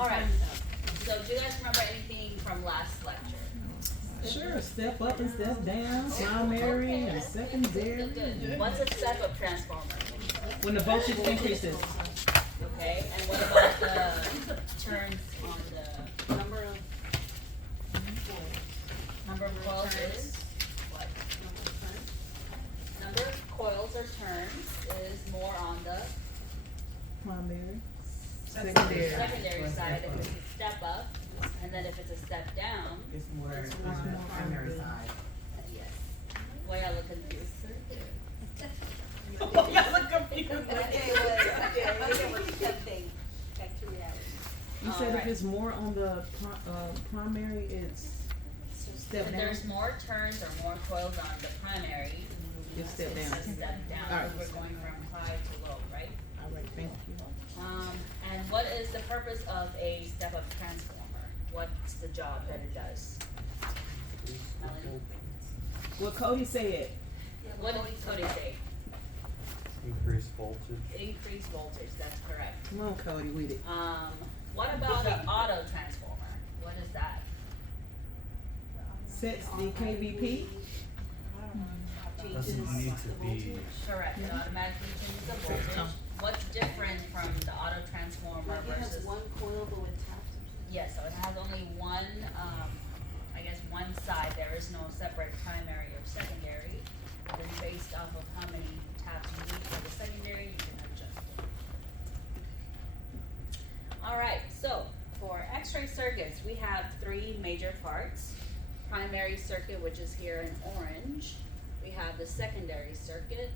Alright, so do you guys remember anything from last lecture? Sure, step up and step down, primary and secondary. Good. What's a step-up transformer? When the voltage increases, Okay, and what about the turns on the Number of number of coils is what? Number of coils or turns is more on the primary, Secondary. secondary side if it's a step up, and then if it's a step down, It's more on the primary side. yes. Why y'all look confused? Y'all look confused. you said if Alright. it's more on the primary, it's step If down. there's more turns or more coils on the primary, It's step it's down. a step down, Alright. we're going from high to low, right? Alright, thank you. And what is the purpose of a step-up transformer? What's the job that it does? Melanie? Well, Cody said, What did Cody say? Increase voltage. Increase voltage, that's correct. come on Cody with it. What about an auto transformer? What is that? Sets the KVP, Doesn't need to be. Correct, it automatically changes the voltage. What's different from the auto transformer It has versus? one coil but with taps or something. Yes, so it has only one, I guess one side, there is no separate primary or secondary. Then based off of how many taps you need for the secondary, you can adjust it. Alright, so for X-ray circuits, we have three major parts. Primary circuit, which is here in orange. We have the secondary circuit,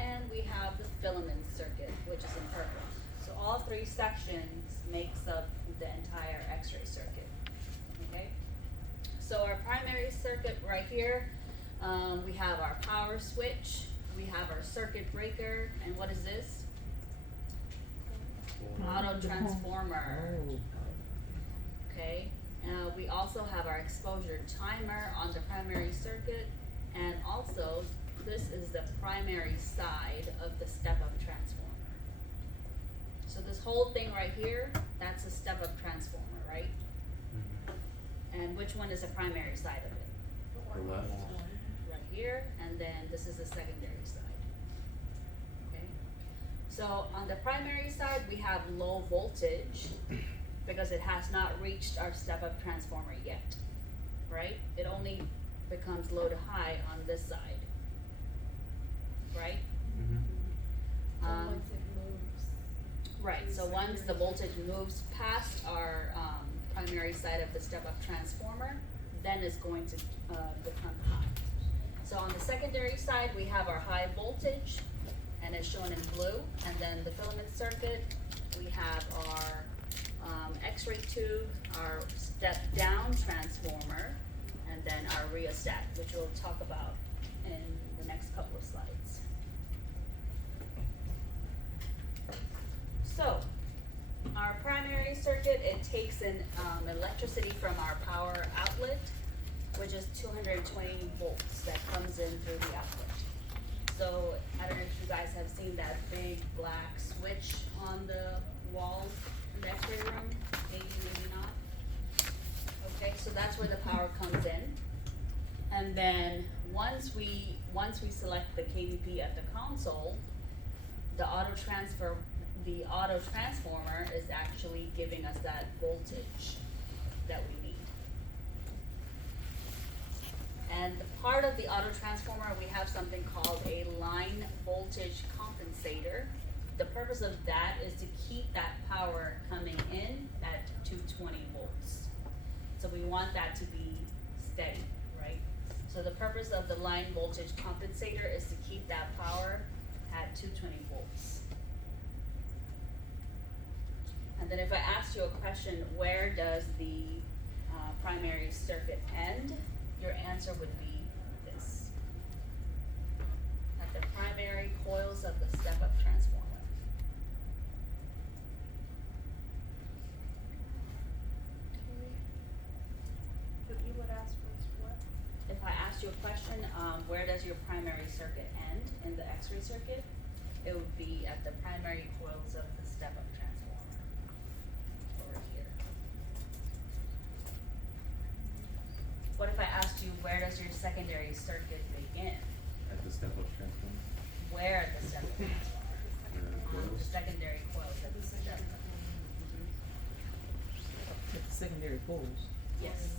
and we have the filament circuit, which is in purple. So all three sections makes up the entire X-ray circuit, okay? So our primary circuit right here, we have our power switch, we have our circuit breaker, and what is this? Auto transformer, Oh, okay? We also have our exposure timer on the primary circuit, and also this is the primary side of the step-up transformer. So this whole thing right here, that's a step-up transformer, right? And which one is the primary side of it? The left. Right here, and then this is the secondary side. Okay? So on the primary side, we have low voltage because it has not reached our step-up transformer yet, right? It only becomes low to high on this side, right? Once it moves. Right, so once the voltage moves past our primary side of the step-up transformer, then it's going to become high. So on the secondary side, we have our high voltage, and it's shown in blue, and then the filament circuit, we have our X-ray tube, our step-down transformer, and then our rheostat, which we'll talk about in the next couple of slides. So, our primary circuit, it takes in electricity from our power outlet, which is 220 volts that comes in through the outlet. So, I don't know if you guys have seen that big black switch on the wall in the X-ray room, maybe, maybe not. Okay, so that's where the power comes in. And then once we select the KVP at the console, the auto transformer is actually giving us that voltage that we need. And the part of the auto transformer, we have something called a line voltage compensator. The purpose of that is to keep that power coming in at 220 volts. So we want that to be steady, right? So the purpose of the line voltage compensator is to keep that power at 220 volts. And then if I asked you a question, where does the primary circuit end? Your answer would be this. At the primary coils of the step-up transformer. You would ask first what? If I asked you a question, where does your primary circuit end in the X-ray circuit? It would be at the primary coils of the step-up transformer over here. does your secondary circuit begin? At the step-up transformer. Where the step is? The Coils. secondary coils at the step. At the secondary coils. Yes.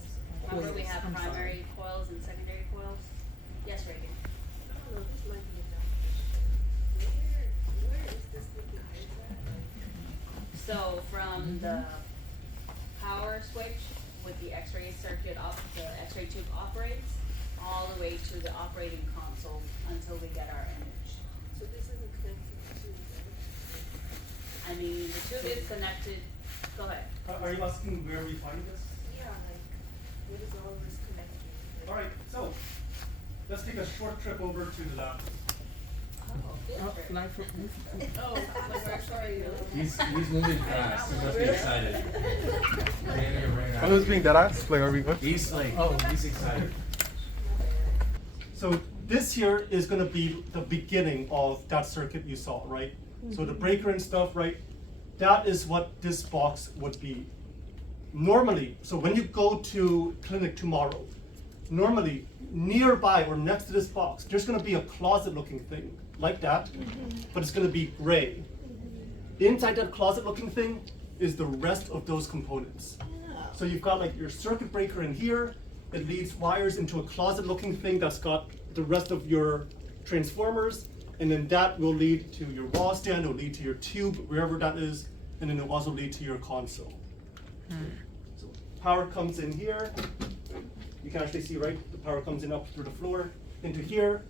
Remember we have I'm sorry. primary coils and secondary coils? Yes, Reagan. I don't know, this might be a dumb question. Where is this looking at? So from the power switch with the X-ray circuit the X-ray tube operates, all the way to the operating console until we get our image. So this isn't connected to the. I mean, the tube is connected, go ahead. Are you asking where we find this? Yeah, like, what is all this connected? Like, Alright, so, let's take a short trip over to the lab. Oh, field trip. Like for, Oh, we're sorry. He's moving fast, he must be excited. I was being dead ass. Like, are we good? He's like, he's excited. So this here is gonna be the beginning of that circuit you saw, right? So the breaker and stuff, right? That is what this box would be. Normally, so when you go to clinic tomorrow, normally nearby or next to this box, there's gonna be a closet looking thing like that, but it's gonna be gray. Inside that closet looking thing is the rest of those components. So you've got like your circuit breaker in here, it leads wires into a closet looking thing that's got the rest of your transformers, and then that will lead to your wall stand, it will lead to your tube, wherever that is, and then it will also lead to your console. So power comes in here, you can actually see, right, the power comes in up through the floor, into here,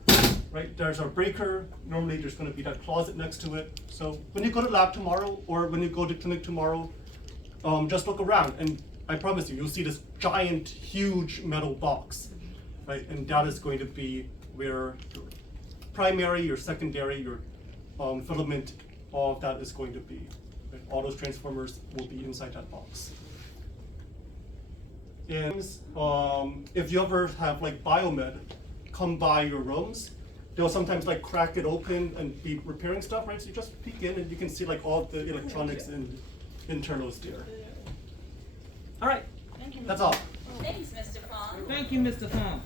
right, there's our breaker, normally there's gonna be that closet next to it. So when you go to lab tomorrow, or when you go to clinic tomorrow, just look around, and I promise you, you'll see this giant, huge metal box, right, and that is going to be where your primary, your secondary, your filament, all of that is going to be. Right? All those transformers will be inside that box. And if you ever have like biomed come by your rooms, they'll sometimes like crack it open and be repairing stuff, right? So you just peek in and you can see like all the electronics and internals there. All right, that's all. Thanks, Mr. Phung. thank you, Mr. Phung.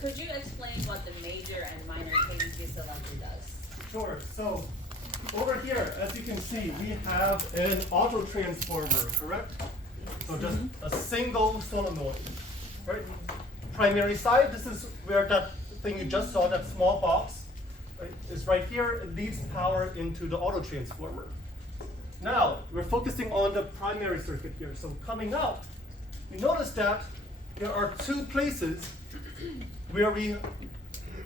Could you explain what the major and minor KVP selector does? Sure, so over here, as you can see, we have an auto transformer, correct? So just a single solenoid, right? Primary side, this is where that thing you just saw, that small box, right, is right here. It leads power into the auto transformer. Now, we're focusing on the primary circuit here. So coming out, you notice that there are two places where we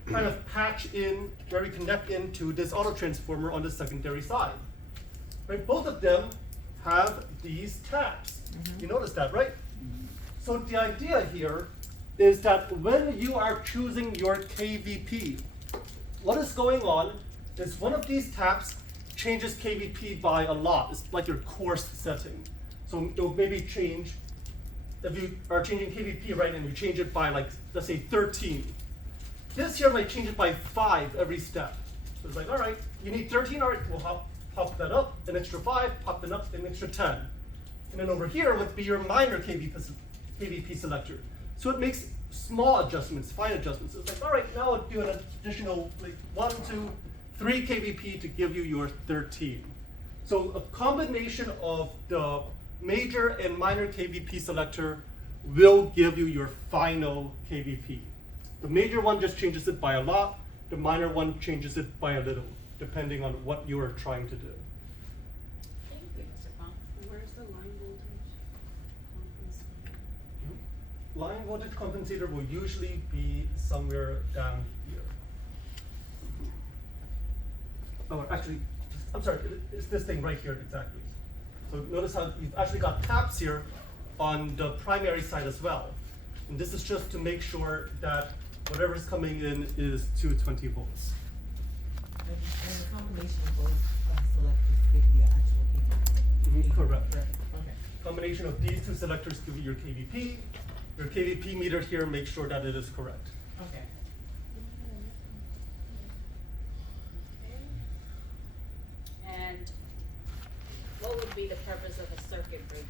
kind of patch in, where we connect into this auto transformer on the secondary side. Right, both of them have these tabs. You notice that, right? So the idea here is that when you are choosing your KVP, what is going on is one of these tabs changes KVP by a lot. It's like your course setting. So it'll maybe change, if you are changing KVP, right, and you change it by like, let's say 13. This here might change it by 5 every step. So it's like, all right, you need 13, all right, we'll pop that up, an extra 5, pop that up, an extra 10. And then over here would be your minor KVP selector. So it makes small adjustments, fine adjustments. It's like, all right, now I'll do an additional like 1, 2, 3 KVP to give you your 13. So a combination of the major and minor KVP selector will give you your final KVP. The major one just changes it by a lot. The minor one changes it by a little, depending on what you are trying to do. Thank you, Mr. Phung. Where's the line voltage? Line voltage compensator will usually be somewhere down here. Oh, actually, I'm sorry, it's this thing right here exactly. So notice how you've actually got taps here on the primary side as well. And this is just to make sure that whatever's coming in is 220 volts. And the combination of both selectors give you your actual KVP. Correct. Okay. Combination of these two selectors give you your KVP. Your KVP meter here makes sure that it is correct. Okay. And what would be the purpose of a circuit breaker?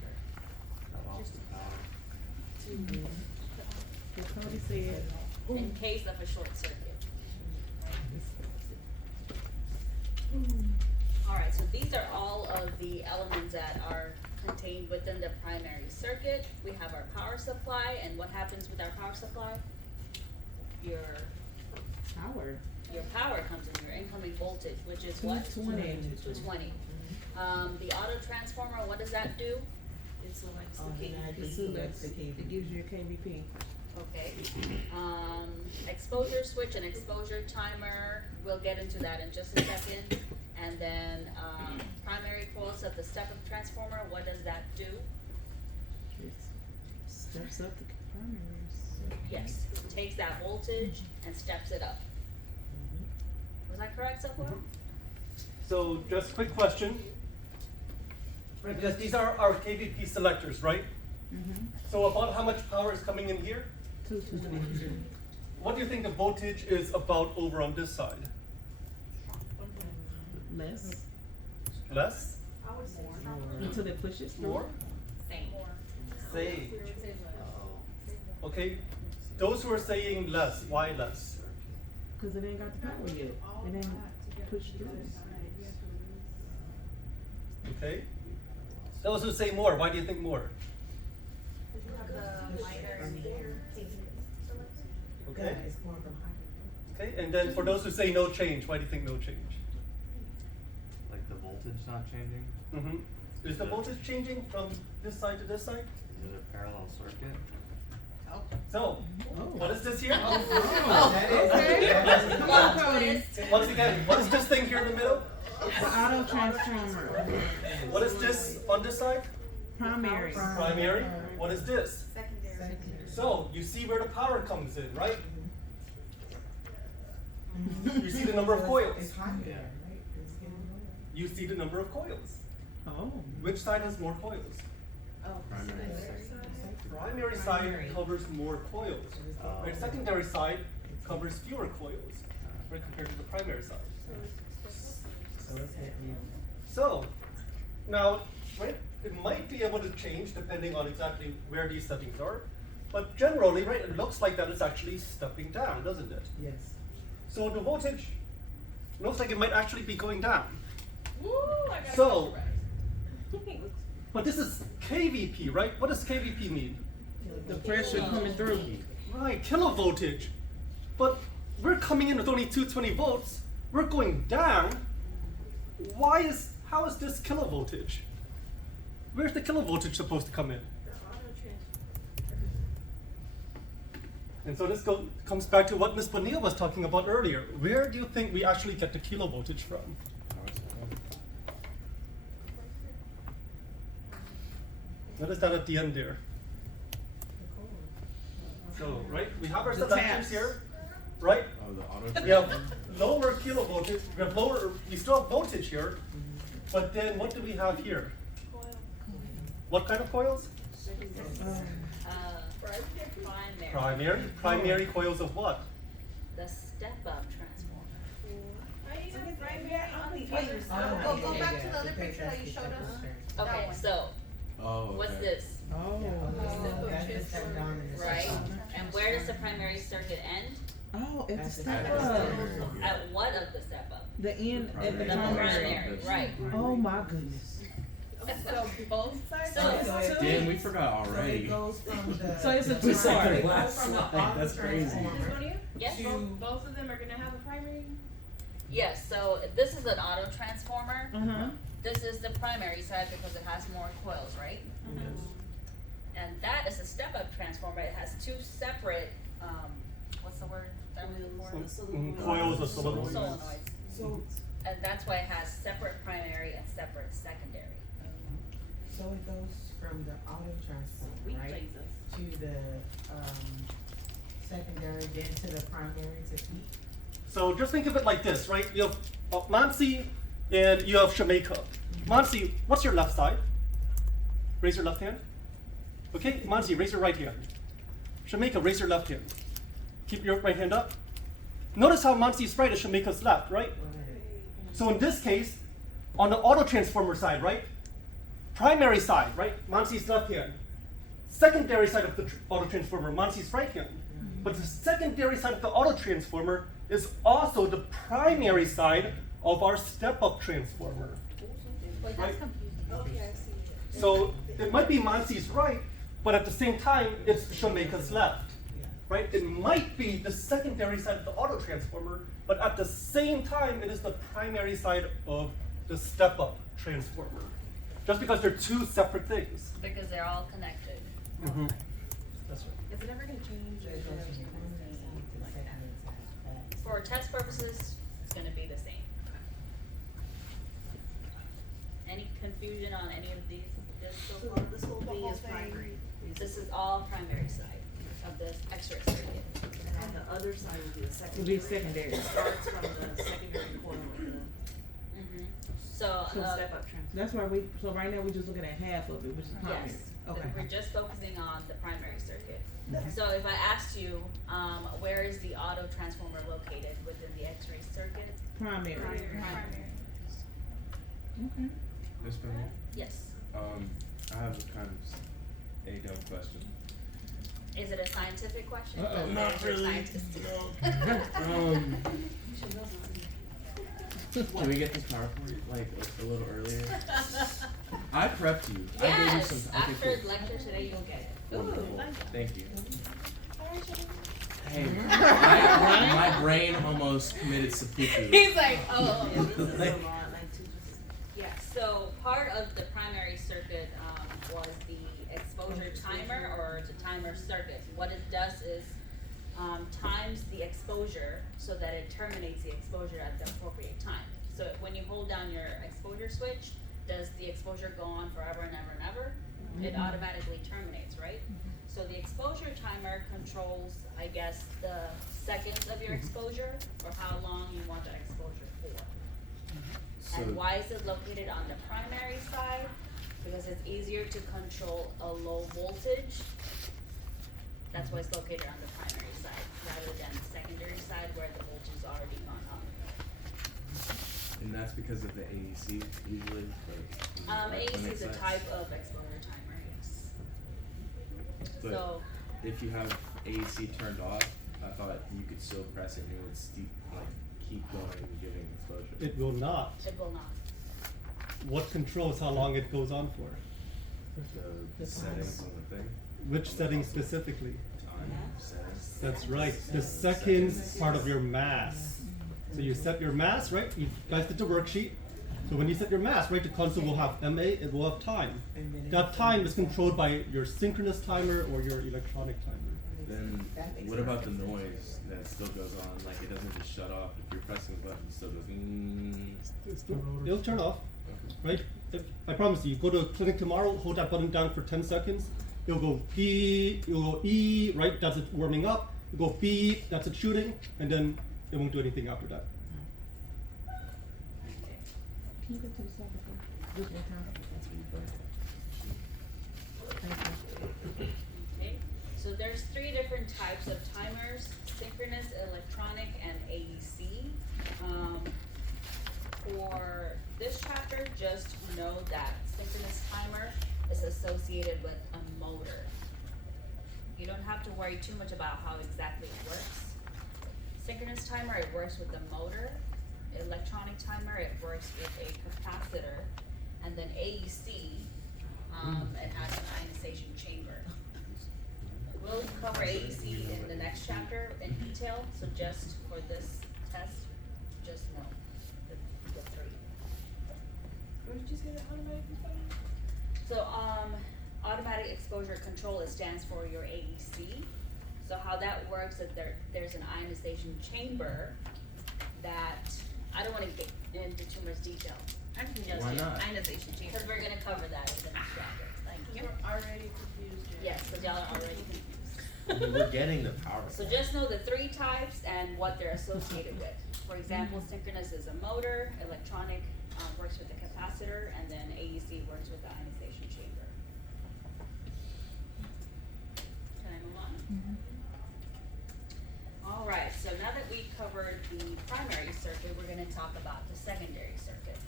What Cody said. in case of a short circuit. Alright, so these are all of the elements that are contained within the primary circuit. We have our power supply, and what happens with our power supply? Your power comes in, your incoming voltage, which is what? 220. 220. The auto transformer, what does that do? It selects the key. Automatically selects the KVP. It gives you a KVP. Okay. Exposure switch and exposure timer, we'll get into that in just a second. And then, primary coils of the step-up transformer, what does that do? It steps up the primaries. Yes, it takes that voltage and steps it up. Was that correct so far? So just quick question. Right, because these are our KVP selectors, right? So about how much power is coming in here? 220. What do you think the voltage is about over on this side? Less. Less? Until it pushes through. More? Same. Same. Okay, those who are saying less, why less? Cause it ain't got the power yet. It ain't pushed through. Okay? Those who say more, why do you think more? Yeah, Okay? it's going from high. Okay, and then for those who say no change, why do you think no change? Like the voltage not changing? Mm-hmm. Is the voltage changing from this side to this side? Is it a parallel circuit? So, what is this here? Plot twist. Once again, what is this thing here in the middle? The auto transformer. What is this on this side? Primary. Primary. What is this? Secondary. So, you see where the power comes in, right? You see the number of coils. It's higher, right? It's getting lower. You see the number of coils. Oh. Which side has more coils? Primary. Primary side covers more coils. Right, secondary side covers fewer coils, right, compared to the primary side. So it's getting, So, now, right, it might be able to change depending on exactly where these settings are, but generally, right, it looks like that it's actually stepping down, doesn't it? yes. So the voltage looks like it might actually be going down. Woo, I got So, but this is KVP, right? What does KVP mean? The pressure coming through. Right, kilovoltage. But we're coming in with only 220 volts. We're going down. How is this kilovoltage? Where's the kilovoltage supposed to come in? the auto transfer. And so this comes back to what Ms. Bonilla was talking about earlier. Where do you think we actually get the kilovoltage from? Power supply? What is that at the end there? So, right, we have our The selectors taps. here, right? Oh, the auto. We have lower kilovoltage, we still have voltage here, but then what do we have here? Coil. What kind of coils? Primary coils of what? The step-up transformer. I need a primary on the Wait, other go side. back to the other picture that you showed us. That Okay, one. so, Oh, what's okay. this? Oh. That's the step down in the Right? system. And where does the primary circuit end? Oh, it's a That's step the up. primary. At what of the step-up? The end at the The primary. primary, right. Oh my goodness. So both sides? So- So Damn, we forgot So it already. goes from the. So it's a the two-part. primary- it goes Last from the slide, auto that's crazy. transformer This one here? Yes? to- Both of them are gonna have a primary? Yes, so this is an auto transformer. Uh-huh. This is the primary side because it has more coils, right? And that is a step-up transformer. It has two separate, what's the word that I'm looking for? Coils of solenoids. Solenoids. So, And that's why it has separate primary and separate secondary. so it goes from the auto transformer, right? To the, secondary, then to the primary to feed. So just think of it like this, right? You have Mansi and you have Jamaica. Mansi, what's your left side? Raise your left hand. Okay, Mansi, raise your right hand. Jamaica, raise your left hand. Keep your right hand up. Notice how Mansi's right is Jamaica's left, right? So in this case, on the auto transformer side, right? Primary side, right? Mansi's left hand. Secondary side of the auto transformer, Mansi's right hand. But the secondary side of the auto transformer is also the primary side of our step-up transformer. Wait, Right. that's confusing. Okay, I see it. So it might be Mansi's right, but at the same time, it's Shameka's left. Right? It might be the secondary side of the auto transformer, but at the same time, it is the primary side of the step-up transformer. Just because they're two separate things. Because they're all connected. Mm-hmm. That's right. Is it ever gonna change? So it goes from primary side to the secondary side, but For test purposes, it's gonna be the same. Any confusion on any of these, this so So far? this whole thing is primary, This is all primary side of the X-ray circuit. and the other side will be the Will be secondary. secondary. It starts from the secondary coil of the So, step-up transformer. That's why so right now we're just looking at half of it, which is primary. yes, Okay. we're just focusing on the primary circuit. So if I asked you, where is the auto transformer located within the X-ray circuit? Primary. Primary. Okay. Ms. Bonilla? Yes. I have a kind of a dumb question. Is it a scientific question? Uh-oh. Because Not there's your really. scientist. Can we get this PowerPoint like a little earlier? I prepped you. I gave you Yes, some. Okay, after cool. lecture today, you'll get it. Wonderful. Thank you. Hey, my brain almost committed seppuku. He's like, oh. Yeah, this is a lot, like to just. Yeah, so part of the primary circuit, was the exposure timer or the timer circuit. What it does is, times the exposure so that it terminates the exposure at the appropriate time. So when you hold down your exposure switch, does the exposure go on forever and ever and ever? It automatically terminates, right? So the exposure timer controls, I guess, the seconds of your exposure or how long you want that exposure for. So, And why is it located on the primary side? Because it's easier to control a low voltage. That's why it's located on the primary side, rather than the secondary side where the voltage is already gone up. and that's because of the AEC usually. AEC is a type of exposure timer, yes. But So, if you have AEC turned off, I thought you could still press it and it would keep going and giving exposure. It will not. it will not. What controls how long it goes on for? The settings on the thing. Which setting specifically? Time settings. That's right, the seconds part of your mass. So you set your mass, right? You guys did the worksheet. So when you set your mass, right, the console will have MA, it will have time. That time is controlled by your synchronous timer or your electronic timer. Then what about the noise that still goes on? Like it doesn't just shut off. If you're pressing the button, it still goes. It'll turn off, right? I promise you, go to a clinic tomorrow, hold that button down for 10 seconds. It'll go beep, it'll go E, right? That's it warming up. It'll go beep, that's it shooting, and then it won't do anything after that. Can you go to the second one? Just one time. Thank you. Okay, so there's 3 different types of timers: synchronous, electronic, and AEC. For this chapter, just know that synchronous timer is associated with a motor. You don't have to worry too much about how exactly it works. Synchronous timer, it works with the motor. Electronic timer, it works with a capacitor. And then AEC, it has an ionization chamber. We'll cover AEC in the next chapter in detail, so just for this test, just know the 3. Where did you say the automatic control? So, automatic exposure control, it stands for your AEC. So how that works is there's an ionization chamber that, I don't wanna get into too much detail. I can just Why not? ionization chamber, cause we're gonna cover that in the next chapter. Thank you. We're already confused. Jen. Yes, cause y'all are already confused. We're getting the power. So just know the 3 types and what they're associated with. For example, synchronous is a motor, electronic, works with the capacitor, and then AEC works with the ionization chamber. Can I move on? Alright, so now that we covered the primary circuit, we're gonna talk about the secondary circuit.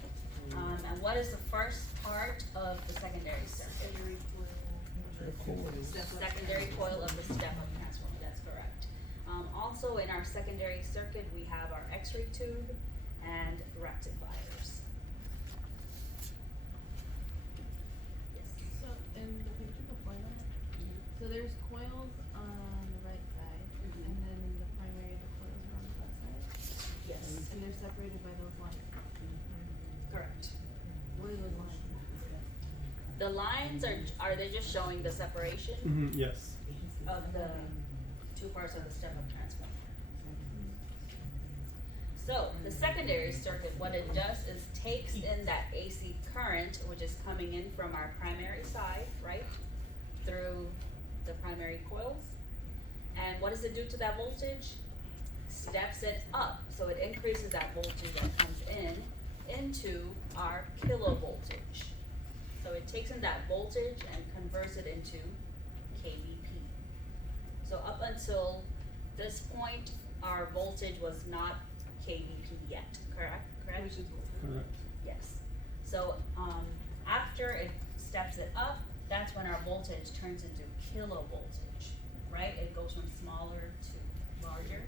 And what is the first part of the secondary circuit? Secondary coil. Secondary coil of the step-up transformer, that's correct. also in our secondary circuit, we have our X-ray tube and rectifiers. Yes. So, in the picture before that, so there's coils on the right side, Mhm. and then in the primary, the coils are on the left side, Yes, and they're separated by those lines. correct. What are those lines? The lines are they just showing the separation Yes. of the two parts of the step-up transformer? So, the secondary circuit, what it does is takes in that AC current, which is coming in from our primary side, right? Through the primary coils. And what does it do to that voltage? Steps it up, so it increases that voltage that comes in into our kilovoltage. So it takes in that voltage and converts it into KVP. So up until this point, our voltage was not KVP yet, correct? Correct. Yes. So, after it steps it up, that's when our voltage turns into kilovoltage, right? It goes from smaller to larger.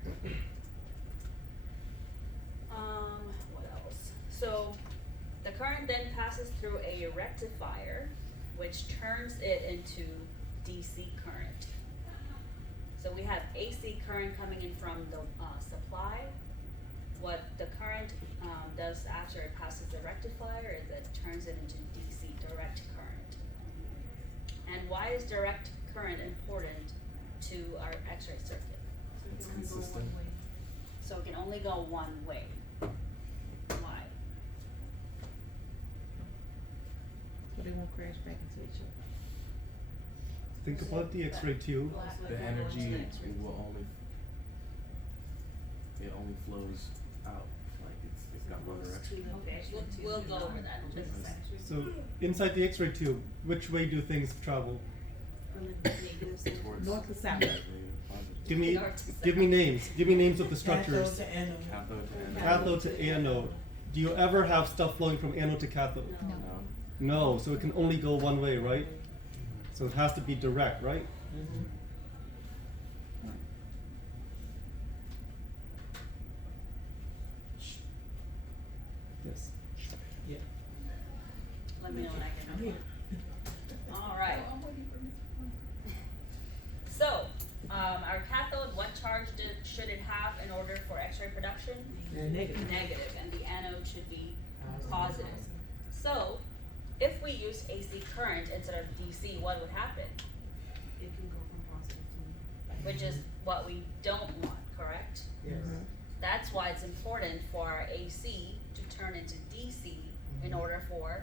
What else? So, the current then passes through a rectifier, which turns it into DC current. So we have AC current coming in from the supply. What the current does after it passes the rectifier is it turns it into DC, direct current. And why is direct current important to our X-ray circuit? It's consistent. So it can only go one way. Why? So they won't crash back into each other. Think about the X-ray tube. The energy it only flows out, like it's got one direction. Okay, we'll go over that in just a second. So inside the X-ray tube, which way do things travel? Towards North to south. negative, positive. Give me North to give me names. Give me names of the Cathode structures. to anode. Cathode to anode. Cathode to anode. Do you ever have stuff flowing from anode to cathode? No. No, so it can only go one way, right? So it has to be direct, right? Mhm. Yes. Yeah. Let me know when I can. Alright. So, our cathode, what charge should it have in order for X-ray production? Negative. Negative, and the anode should be positive. So, if we use AC current instead of DC, what would happen? It can go from positive to. Which is what we don't want, correct? Yes. That's why it's important for our AC to turn into DC in order for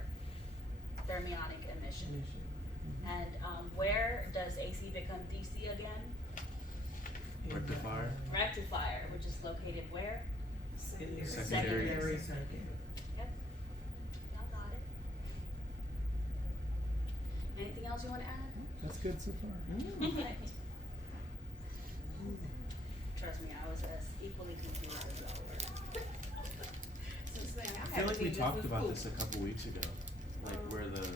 thermionic emission. And where does AC become DC again? Rectifier. Rectifier, which is located where? Secondary. Secondary circuit. Yep. Y'all got it. Anything else you wanna add? That's good so far. Right. Trust me, I was as equally confused as y'all were. I feel like we talked about this a couple weeks ago, like where the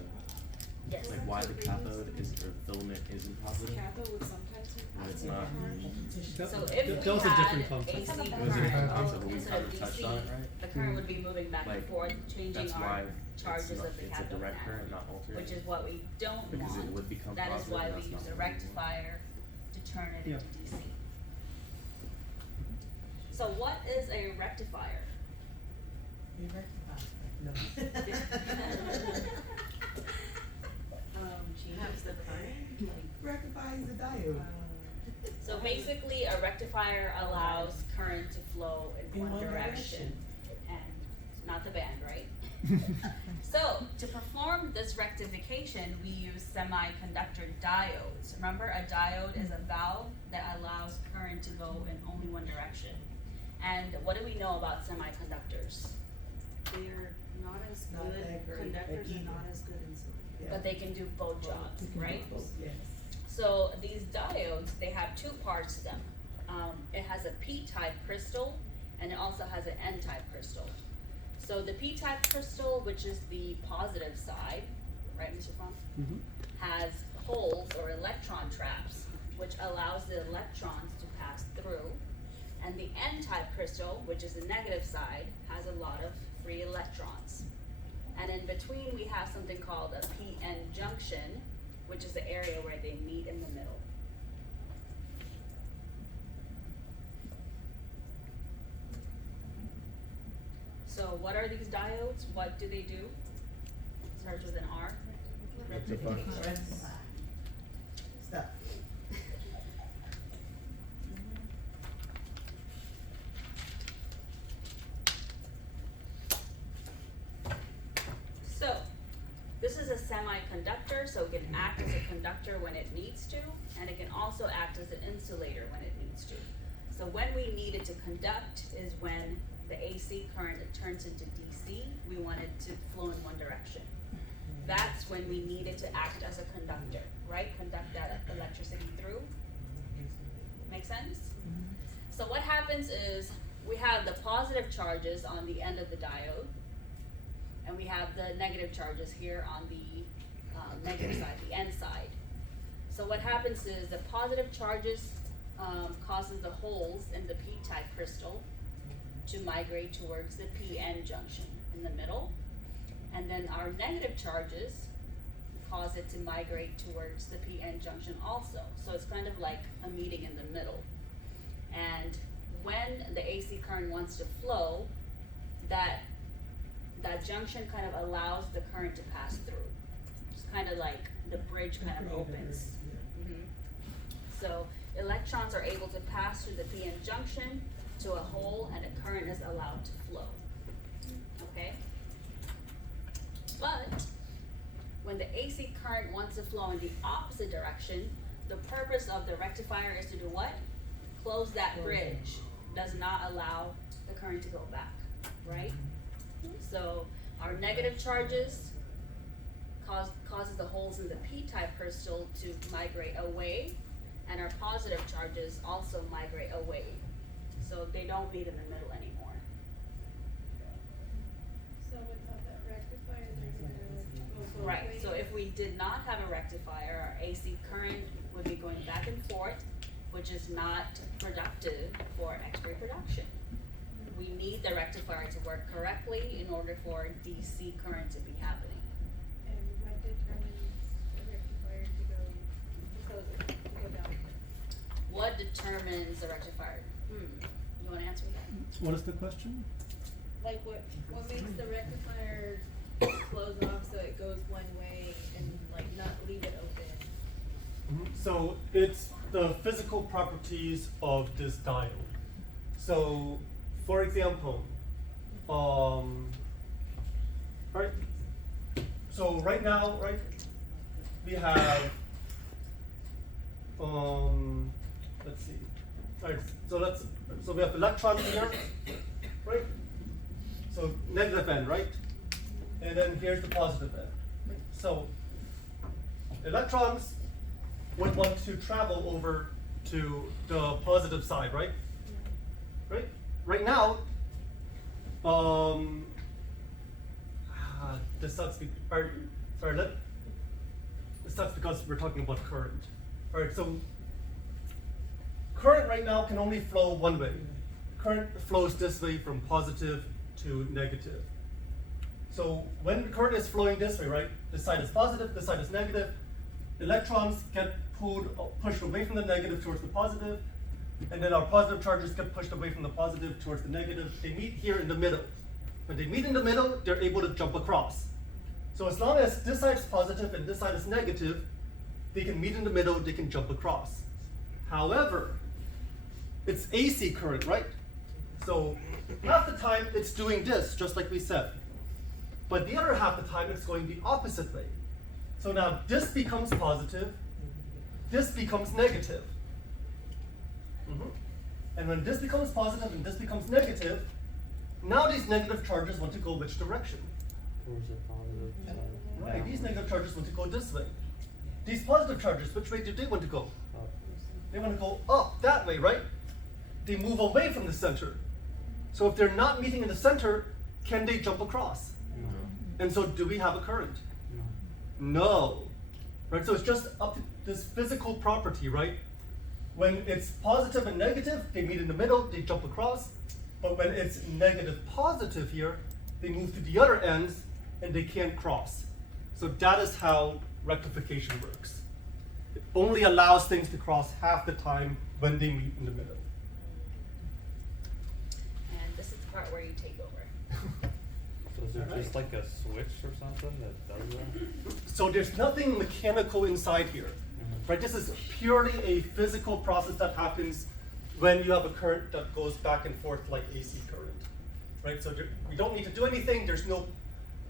Yes. like why the cathode is or filament isn't positive Cathode would sometimes. when it's not. So That- if we that was a had different concept. AC It was a different current concept, but we instead kind of of touched DC, on it, right? the current would be moving back and Like, forth, changing That's our why charges it's not, of the it's a cathode direct and current, anode, not alternating. which is what we don't Because it want. would become That is positive, why and we that's use not a what we want. rectifier to turn it Yeah. into DC. So what is a rectifier? You rectify. No. Has the current. Rectifies the diode. So basically, a rectifier allows current to flow in one direction, and not the band, right? So, to perform this rectification, we use semiconductor diodes. Remember, a diode is a valve that allows current to go in only one direction. And what do we know about semiconductors? They're not as Not good, that great conductors at are either. not as good in silicon. Yeah. But they can do both jobs, right? Yes. So these diodes, they have two parts to them. It has a P-type crystal, and it also has an N-type crystal. So the P-type crystal, which is the positive side, right, Mr. Phung, Mhm. has holes or electron traps, which allows the electrons to pass through, And the N-type crystal, which is the negative side, has a lot of free electrons. And in between, we have something called a p-n junction, which is the area where they meet in the middle. So what are these diodes? What do they do? Starts with an R. Rectify. Stop. So, this is a semiconductor, so it can act as a conductor when it needs to, and it can also act as an insulator when it needs to. So when we need it to conduct is when the AC current turns into DC, we want it to flow in one direction. That's when we need it to act as a conductor, right? Conduct that electricity through. Make sense? So what happens is we have the positive charges on the end of the diode, and we have the negative charges here on the negative side, the N side. So what happens is the positive charges causes the holes in the p-type crystal to migrate towards the p-n junction in the middle. And then our negative charges cause it to migrate towards the p-n junction also. So it's kind of like a meeting in the middle. And when the AC current wants to flow, that junction kind of allows the current to pass through. It's kind of like the bridge kind of opens. So electrons are able to pass through the p-n junction to a hole, and a current is allowed to flow. Okay? But when the AC current wants to flow in the opposite direction, the purpose of the rectifier is to do what? Close that bridge. Does not allow the current to go back, right? So our negative charges causes the holes in the p-type crystal to migrate away, and our positive charges also migrate away. So they don't meet in the middle anymore. So without that rectifier, they're gonna go both Right, ways. so if we did not have a rectifier, our AC current would be going back and forth, which is not productive for X-ray production. We need the rectifier to work correctly in order for DC current to be happening. And what determines the rectifier to go down? What determines the rectifier? You wanna answer that? What is the question? Like what makes the rectifier close off so it goes one way and like not leave it open? So it's the physical properties of this diode. So, for example, right? So right now, right, we have, let's see, right? So we have electrons here, right? So negative end, right? And then here's the positive end. So electrons would want to travel over to the positive side, right? Right? Right now, this sucks. This sucks because we're talking about current. All right, so current right now can only flow one way. Current flows this way from positive to negative. So when current is flowing this way, right? This side is positive, this side is negative. Electrons get pushed away from the negative towards the positive, and then our positive charges get pushed away from the positive towards the negative. They meet here in the middle. When they meet in the middle, they're able to jump across. So as long as this side is positive and this side is negative, they can meet in the middle, they can jump across. However, it's AC current, right? So half the time it's doing this, just like we said. But the other half the time it's going the opposite way. So now this becomes positive, this becomes negative. And when this becomes positive and this becomes negative, now these negative charges want to go which direction? Towards the positive side. Right, these negative charges want to go this way. These positive charges, which way do they want to go? Up. They want to go up, that way, right? They move away from the center. So if they're not meeting in the center, can they jump across? No. And so do we have a current? No. No. Right, so it's just up to this physical property, right? When it's positive and negative, they meet in the middle, they jump across. But when it's negative positive here, they move to the other ends and they can't cross. So that is how rectification works. It only allows things to cross half the time when they meet in the middle. And this is the part where you take over. So is it Alright. just like a switch or something that does that? So there's nothing mechanical inside here, right? This is purely a physical process that happens when you have a current that goes back and forth like AC current, right? So we don't need to do anything. There's no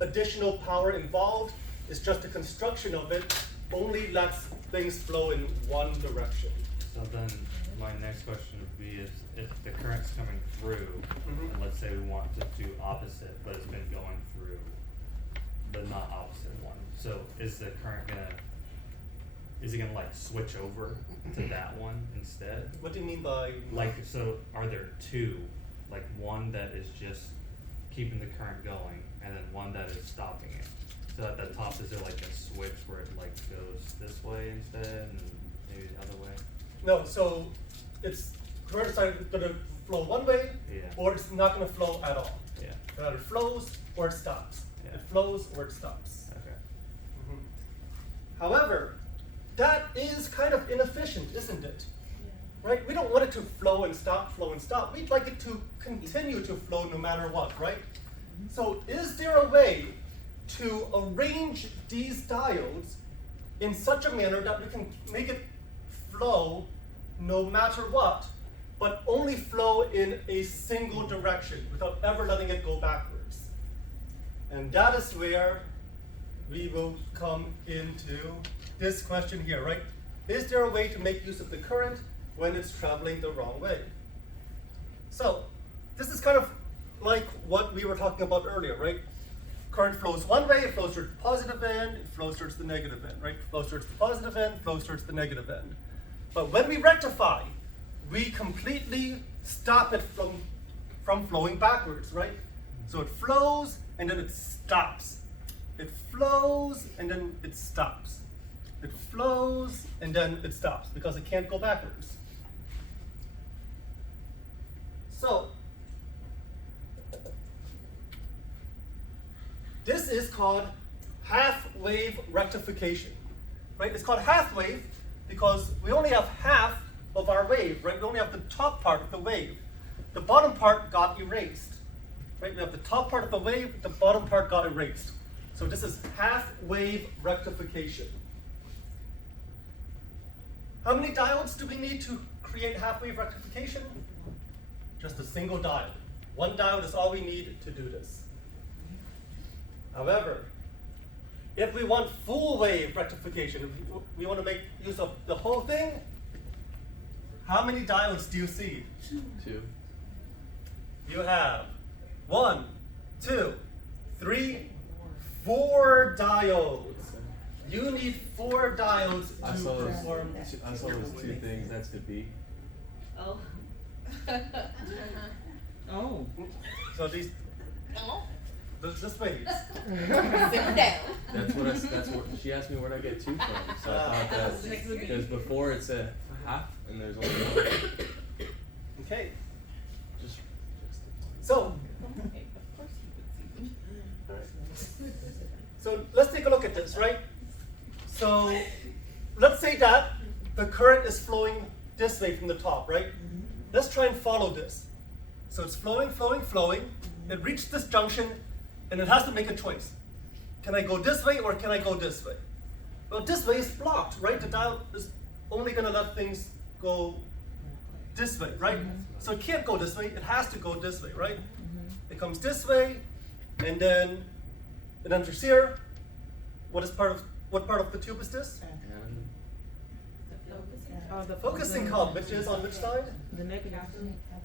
additional power involved. It's just the construction of it only lets things flow in one direction. So then, my next question would be is, if the current's coming through, Mhm. and let's say we want to do opposite, but it's been going through the not opposite one, so is the current is it gonna like switch over to that one instead? What do you mean by Like, so are there two, like one that is just keeping the current going, and then one that is stopping it? So at the top, is there like a switch where it like goes this way instead, and maybe the other way? No, so it's current is either gonna flow one way, Yeah. or it's not gonna flow at all. Yeah, It either flows or it stops. Yeah. It flows or it stops. okay. However, that is kind of inefficient, isn't it? Right? We don't want it to flow and stop, flow and stop. We'd like it to continue to flow no matter what, right? So is there a way to arrange these diodes in such a manner that we can make it flow no matter what, but only flow in a single direction without ever letting it go backwards? And that is where we will come into this question here, right? Is there a way to make use of the current when it's traveling the wrong way? So this is kind of like what we were talking about earlier, right? Current flows one way, it flows towards the positive end, it flows towards the negative end, right? Flows towards the positive end, flows towards the negative end. But when we rectify, we completely stop it from flowing backwards, right? So it flows and then it stops. It flows and then it stops. It flows and then it stops because it can't go backwards. So this is called half-wave rectification, right? It's called half-wave because we only have half of our wave, right? We only have the top part of the wave. The bottom part got erased, right? We have the top part of the wave, the bottom part got erased. So this is half-wave rectification. How many diodes do we need to create half-wave rectification? Just a single diode. One diode is all we need to do this. However, if we want full wave rectification, if we want to make use of the whole thing, how many diodes do you see? 2. You have 1, 2, 3, 4 diodes. You need 4 diodes I to saw those. perform. I saw those 2 things. That's the B. Oh. Oh. So these, this waves. That's what she asked me where I get 2 from. So I thought that because before it said half and there's only 1. Okay. Just So, so let's take a look at this, right? So let's say that the current is flowing this way from the top, right? Let's try and follow this. So it's flowing, flowing, flowing. It reached this junction and it has to make a choice. Can I go this way or can I go this way? Well, this way is blocked, right? The diode is only going to let things go this way, right? So it can't go this way. It has to go this way, right? It comes this way, and then it enters here. What part of the tube is this? Oh, the Focusing cup, which is on which side? The negative.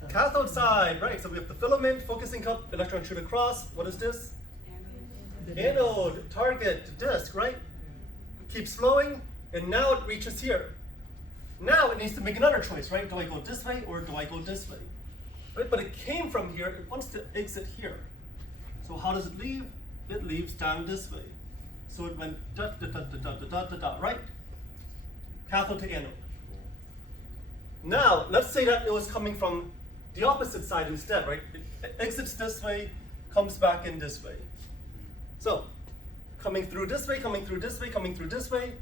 Cathode side, right? So we have the filament, focusing cup, electron shoot across. What is this? Anode, target, disc, right? Keeps flowing, and now it reaches here. Now it needs to make another choice, right? Do I go this way or do I go this way? Right? But it came from here, it wants to exit here. So how does it leave? It leaves down this way. So it went dot, dot, dot, dot, dot, dot, dot, dot, right? Cathode to anode. Now, let's say that it was coming from the opposite side instead, right? It exits this way, comes back in this way. So, coming through this way, coming through this way, coming through this way,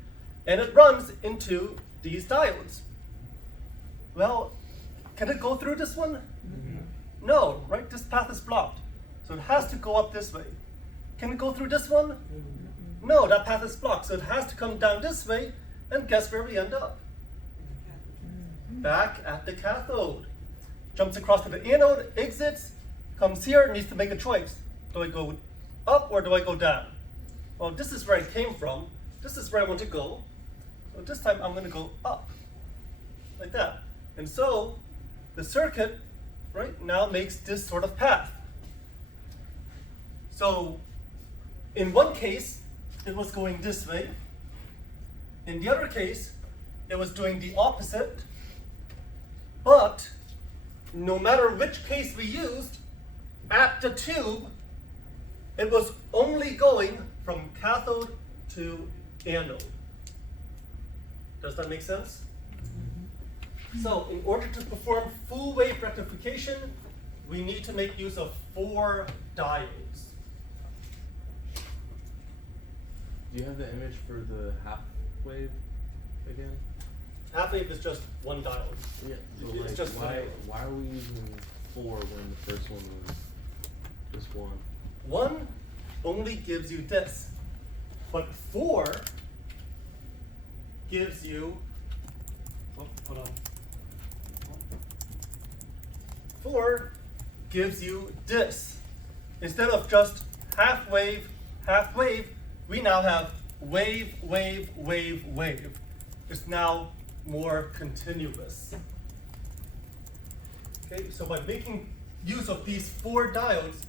and it runs into these diodes. Well, can it go through this one? No, right? This path is blocked. So it has to go up this way. Can it go through this one? No, that path is blocked. So it has to come down this way, and guess where we end up? Back at the cathode. Jumps across to the anode, exits, comes here, needs to make a choice. Do I go up or do I go down? Well, this is where I came from. This is where I want to go. So this time I'm going to go up, like that. And so the circuit, right, now makes this sort of path. So in one case, it was going this way. In the other case, it was doing the opposite. But no matter which case we used, at the tube, it was only going from cathode to anode. Does that make sense? So in order to perform full wave rectification, we need to make use of 4 diodes. Do you have the image for the half wave again? Half wave is just 1 diode. Yeah. So It's like, just why are we using 4 when the first one was just 1? 1 only gives you this, but 4 gives you, oh, hold on. 4 gives you this. Instead of just half wave, we now have wave, wave, wave, wave. It's now more continuous. Okay, so by making use of these 4 diodes,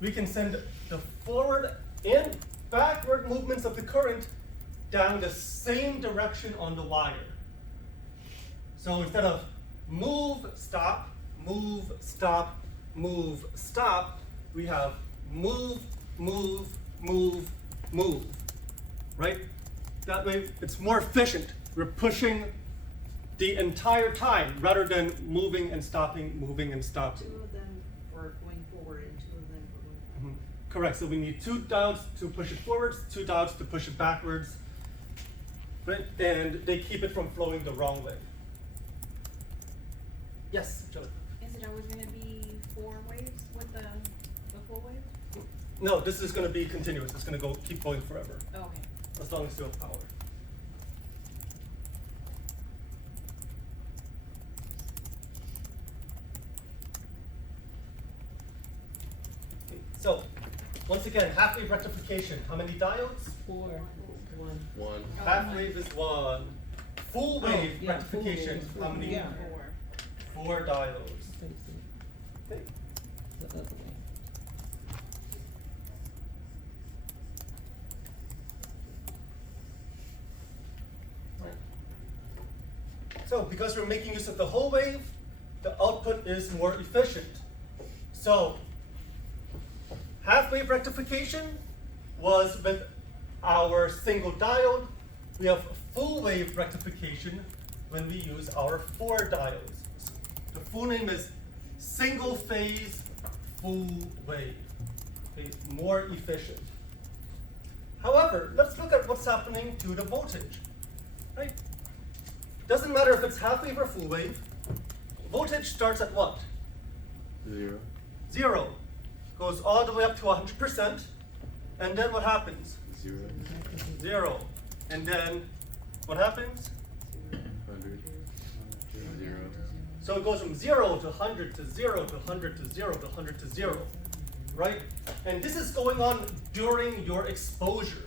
we can send the forward and backward movements of the current down the same direction on the wire. So instead of move, stop, move, stop, move, stop, we have move, move, move, move, right? That way it's more efficient. We're pushing the entire time rather than moving and stopping, moving and stopping. 2 of them for going forward and 2 of them for going back. Correct, so we need 2 diodes to push it forwards, 2 diodes to push it backwards, right? And they keep it from flowing the wrong way. Yes, Joe? Is it always gonna be 4 waves with the full wave? No, this is going to be continuous. It's going to keep going forever, Oh, okay. as long as you have power. Okay, so, once again, half wave rectification. How many diodes? 4. 1. 1. Half wave is 1. Full wave yeah, full rectification. wave is How many? yeah. 4 diodes. Okay. The other way. So because we're making use of the whole wave, the output is more efficient. So half wave rectification was with our single diode. We have full wave rectification when we use our 4 diodes. The full name is single phase full wave. Okay, more efficient. However, let's look at what's happening to the voltage. Right? Doesn't matter if it's half wave or full wave. Voltage starts at what? 0. 0. Goes all the way up to 100%. And then what happens? 0. 0. And then what happens? 100. 0. So it goes from 0 to 100 to 0 to 100 to 0 to 100 to 0. Right? And this is going on during your exposure.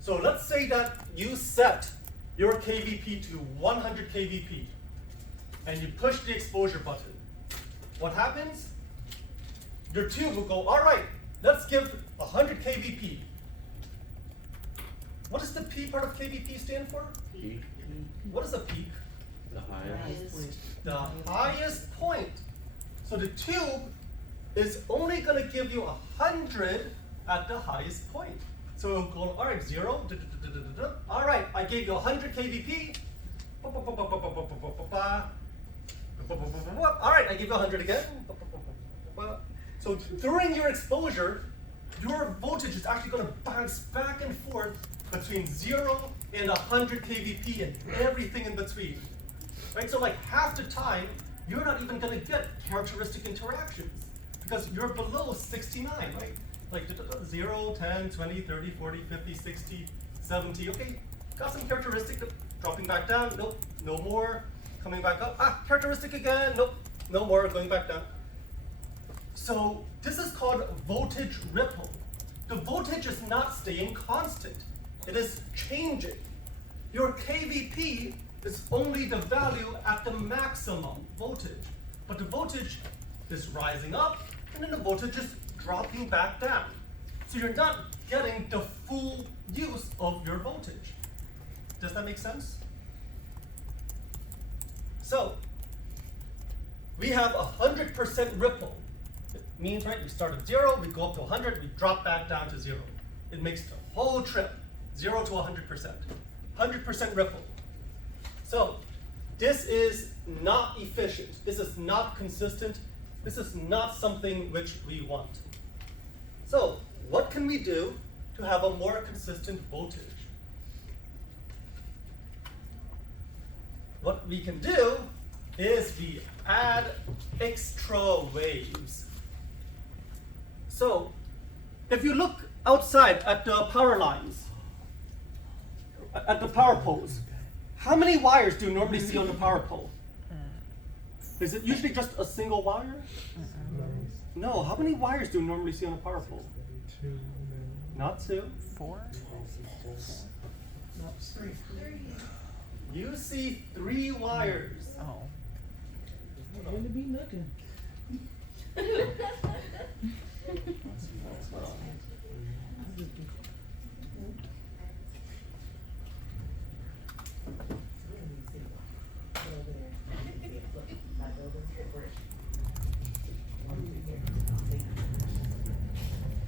So let's say that you set your KVP to 100 KVP and you push the exposure button. What happens? Your tube will go, all right, let's give 100 KVP. What does the P part of KVP stand for? Peak. What is a peak? The highest. The highest point. So the tube is only going to give you 100 at the highest point. So it'll go, all right, 0. All right, I gave you 100 KVP. All right, I give you 100 again. So during your exposure, your voltage is actually going to bounce back and forth between 0 and 100 kVp and everything in between. Right? So like half the time, you're not even going to get characteristic interactions because you're below 69, right? Like 0, 10, 20, 30, 40, 50, 60, 70. Okay, got some characteristic dropping back down. Nope, no more. Coming back up. Ah, characteristic again. Nope, no more. Going back down. So this is called voltage ripple. The voltage is not staying constant. It is changing. Your KVP is only the value at the maximum voltage. But the voltage is rising up, and then the voltage is dropping back down. So you're not getting the full use of your voltage. Does that make sense? So, we have 100% ripple. It means, right, we start at 0, we go up to 100, we drop back down to 0. It makes the whole trip 0 to 100%. 100% ripple. So, this is not efficient. This is not consistent. This is not something which we want. So, what can we do to have a more consistent voltage? What we can do is we add extra waves. So, if you look outside at the power lines, at the power poles, how many wires do you normally see on the power pole? Is it usually just a single wire? No, how many wires do you normally see on a power pole? Not 2. 4? No, 3. You see 3 wires. Oh. Wouldn't be nothing.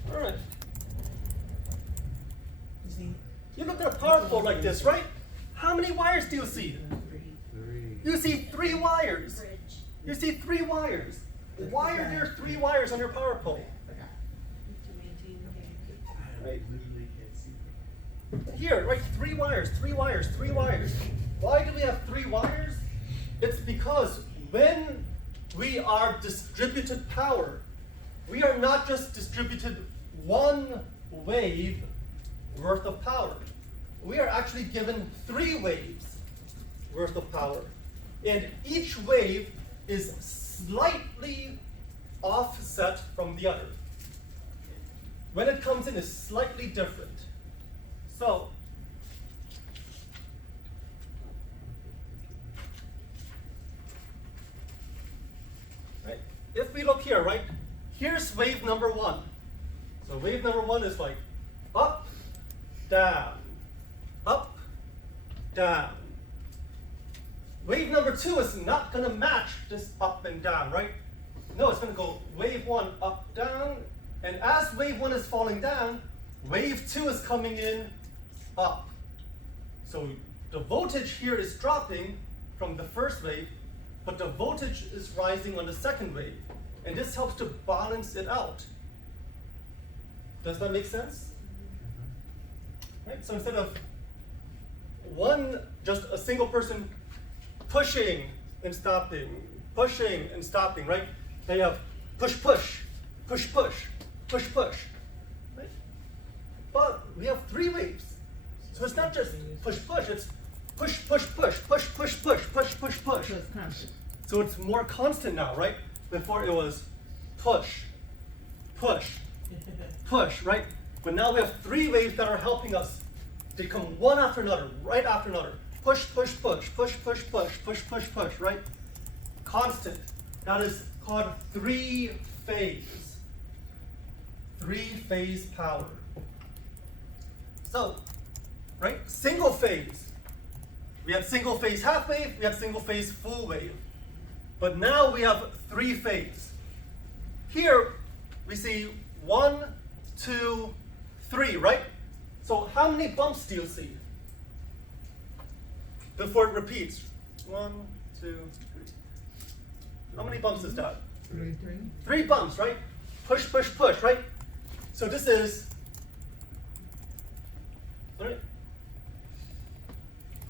All right. You look at a power pole like this, right? How many wires do you see? 3. You see 3 wires. You see 3 wires. Why are there 3 wires on your power pole? Right. Here, right, 3 wires, 3 wires, 3 wires. Why do we have 3 wires? It's because when we are distributed power, we are not just distributed 1 wave worth of power. We are actually given 3 waves worth of power. And each wave is slightly offset from the other. When it comes in, it's slightly different. So, right, if we look here, right, here's wave number 1. So wave number 1 is like up, down, up, down. Wave number 2 is not going to match this up and down, right? No, it's going to go wave 1 up, down, and as wave 1 is falling down, wave 2 is coming in up. So the voltage here is dropping from the first wave, but the voltage is rising on the second wave. And this helps to balance it out. Does that make sense? Right? So instead of just a single person pushing and stopping, right? They have push, push, push, push, push, push, right? But we have 3 waves. So it's not just push, push, it's push, push, push, push, push, push, push, push, push. So it's constant. So it's more constant now, right? Before it was push, push, push, right? But now we have 3 waves that are helping us. They come one after another, right after another. Push, push, push, push, push, push, push, push, push, right? Constant. That is called 3-phase. 3-phase power. So, right? Single phase. We had single phase half wave, we had single phase full wave. But now we have 3-phase. Here we see 1, 2, 3, right? So how many bumps do you see before it repeats? 1, 2, 3. How many bumps is that? Three. 3 bumps, right? Push, push, push, right? So this is, right?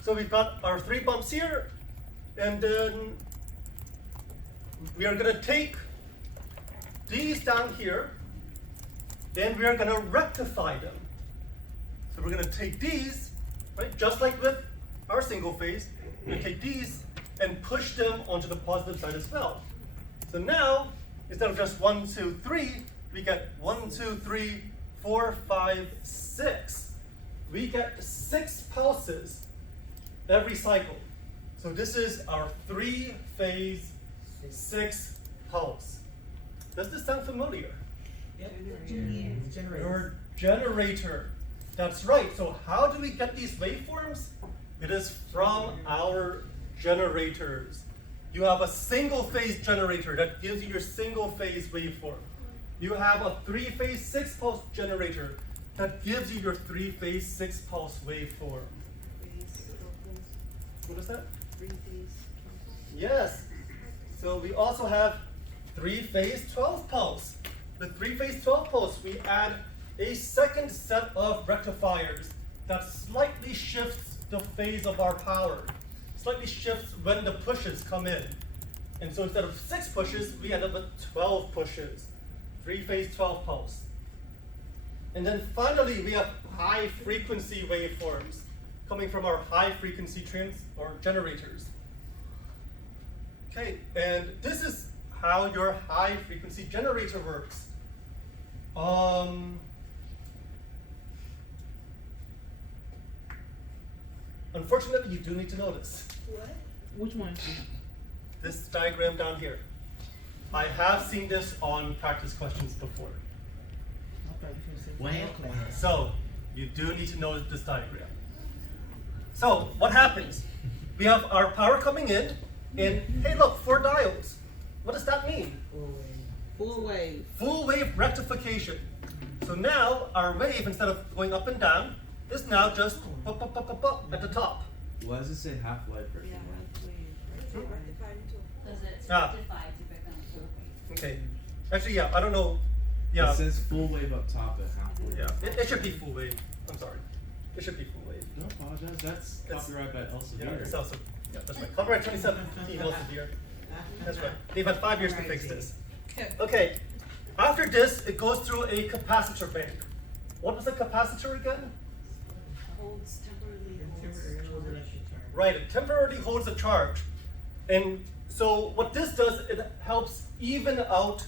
So we've got our 3 bumps here, and then we are gonna take these down here, and we are gonna rectify them. So we're gonna take these, right, just like with our single phase, we're gonna take these and push them onto the positive side as well. So now, instead of just 1, 2, 3, we get 1, 2, 3, 4, 5, 6. We get 6 pulses every cycle. So this is our 3-phase 6 pulse. Does this sound familiar? Yep. Generator. Your generator. That's right. So how do we get these waveforms? It is from our generators. You have a single phase generator that gives you your single phase waveform. You have a 3-phase 6 pulse generator that gives you your 3-phase 6 pulse waveform. What is that? Yes. So we also have 3-phase 12 pulse. The 3-phase 12 pulse, we add a second set of rectifiers that slightly shifts the phase of our power, slightly shifts when the pushes come in. And so instead of 6 pushes, we end up with 12 pushes. 3-phase 12 pulse. And then finally, we have high frequency waveforms coming from our high frequency generators. Okay, and this is how your high frequency generator works. Unfortunately, you do need to know this. What? Which one? This diagram down here. I have seen this on practice questions before. I thought you said Well, class. So, you do need to know this diagram. So, what happens? We have our power coming in, and hey look, 4 diodes. What does that mean? Full wave. Full wave rectification. So now, our wave, instead of going up and down, is now just up, up, up, up, up at the top. Why does it say half-life for everyone? Because it's Ah. rectified to become full wave. Okay. Actually, yeah, I don't know. Yeah. It says full wave up top at half-life. Yeah, it should be full wave. I'm sorry. It should be full wave. No, apologize. That's It's- copyright by Elsevier. Yeah, it's also, yeah, that's right. Copyright 2017 Elsevier. That's right. They've had 5 years to fix this. Okay. After this, it goes through a capacitor bank. What was a capacitor again? Holds temporarily Right, it temporarily holds a charge. And so what this does, it helps even out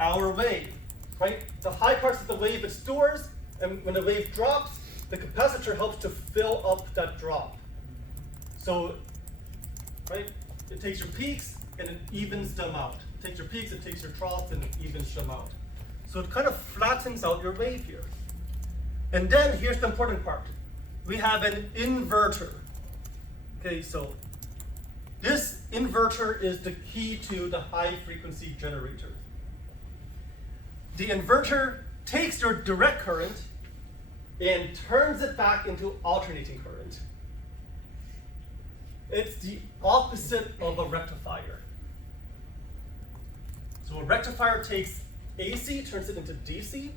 our wave, right? The high parts of the wave it stores, and when the wave drops, the capacitor helps to fill up that drop. So, right, it takes your peaks and it evens them out. It takes your peaks, it takes your troughs, and it evens them out. So it kind of flattens out your wave here. And then here's the important part. We have an inverter. Okay, so this inverter is the key to the high frequency generator. The inverter takes your direct current and turns it back into alternating current. It's the opposite of a rectifier. So a rectifier takes AC, turns it into DC.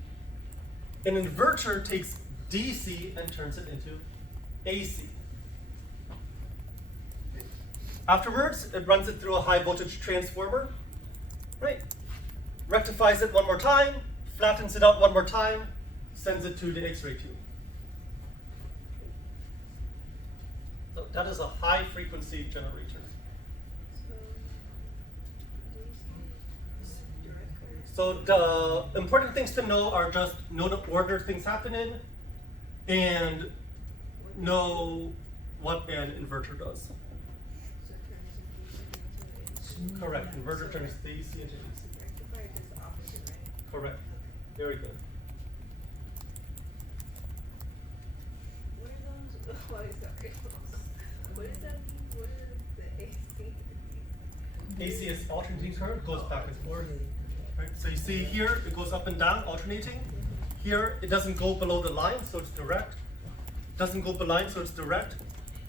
An inverter takes DC and turns it into AC. Afterwards, it runs it through a high voltage transformer, right? Rectifies it one more time, flattens it out one more time, sends it to the X-ray tube. So that is a high frequency generator. So the important things to know are just know the order things happen in and know what an inverter does. Correct. Inverter turns the AC into AC. Rectifier does the opposite, right? Correct. Very good. What are those? Oh, sorry. What does that mean? What is the AC? AC is alternating current, goes back and forth. Right? So you see here, it goes up and down, alternating. Here, it doesn't go below the line, so it's direct. Doesn't go below line, so it's direct.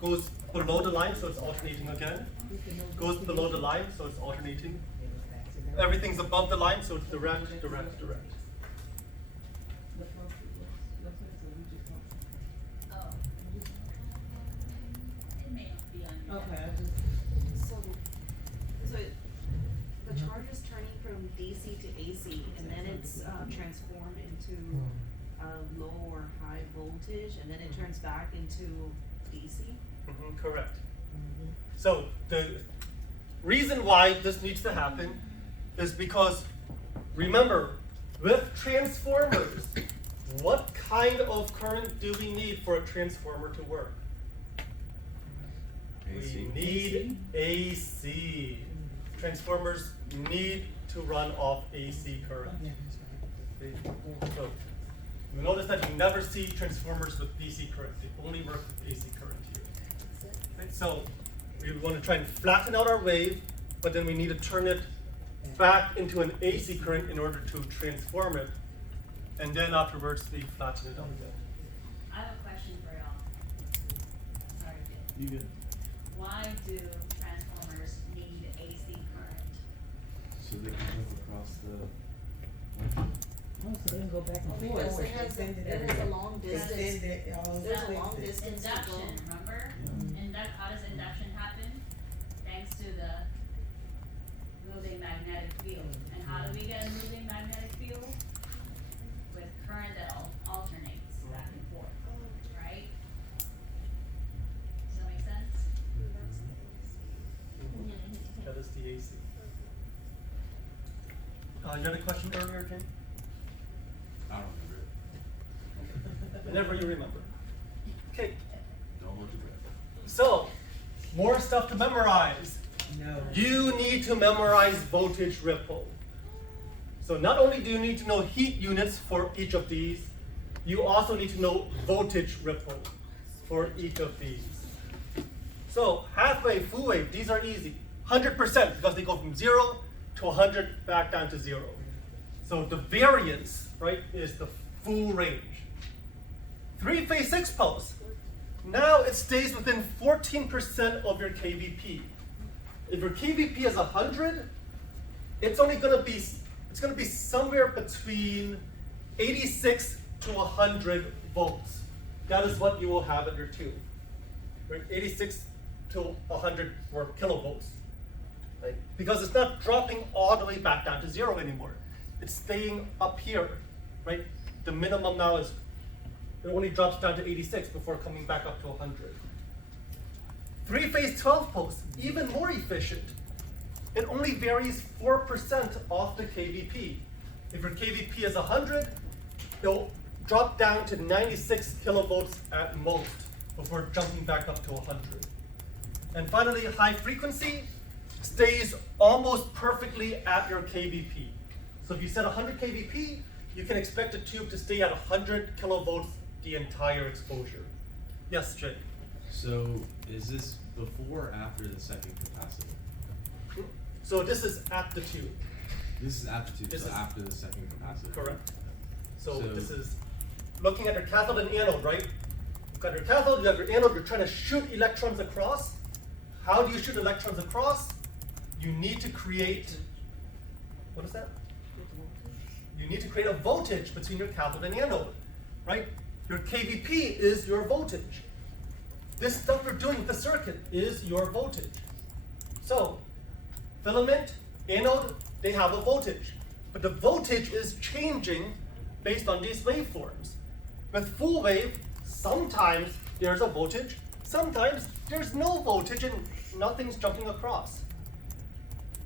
goes below the line, so it's alternating again. Goes below the line, so it's alternating. Everything's above the line, so it's direct, direct, direct. Oh. It may not be on. Okay, I So the charge is turning from DC to AC, and then it's transformed into low or high voltage, and then it turns back into DC. Correct. So the reason why this needs to happen is because, remember, with transformers, what kind of current do we need for a transformer to work? AC. We need AC. Transformers need to run off AC current. Okay? So you notice that you never see transformers with DC current. They only work with AC current here. Okay? So we want to try and flatten out our wave, but then we need to turn it back into an AC current in order to transform it, and then afterwards we flatten it out again. I have a question for y'all. Sorry, Jim. You good? Why do transformers need AC current? So they can jump across the. Oh, so they can go back and forth. Because it has a long distance. Extend it all There's a the long way. distance to go. Induction, remember? How does induction happen? Thanks to the moving magnetic field. And how do we get a moving magnetic field? With current that alternates back and forth, right? Does that make sense? That is the AC. You had a question earlier, Jane? I don't remember it. Whenever you remember. Okay, Don't hold your breath. so more stuff to memorize. No. You need to memorize voltage ripple. So not only do you need to know heat units for each of these, you also need to know voltage ripple for each of these. So half wave, full wave, these are easy. 100% because they go from 0 to 100 back down to 0. So the variance, right, is the full range. 3-phase 6-pulse. Now it stays within 14% of your KVP. If your KVP is 100, it's gonna be somewhere between 86 to 100 volts. That is what you will have at your tube. Right? 86 to 100 or kilovolts. Right? Because it's not dropping all the way back down to 0 anymore. It's staying up here. Right? The minimum now is, it only drops down to 86 before coming back up to 100. 3-phase 12-pulse, even more efficient. It only varies 4% off the KVP. If your KVP is 100, it'll drop down to 96 kilovolts at most before jumping back up to 100. And finally, high frequency stays almost perfectly at your KVP. So if you set 100 KVP, you can expect a tube to stay at 100 kilovolts the entire exposure. Yes, Jay? So is this before or after the second capacitor? So this is at the tube. This is after two, This so is- after the second capacitor. Correct. So So- this is looking at your cathode and anode, right? You've got your cathode, you have your anode, you're trying to shoot electrons across. How do you shoot electrons across? You need to create, what is that? You need to create a voltage between your cathode and anode, right? Your KVP is your voltage. This stuff we're doing with the circuit is your voltage. So, filament, anode, they have a voltage. But the voltage is changing based on these waveforms. With full wave, sometimes there's a voltage, sometimes there's no voltage and nothing's jumping across.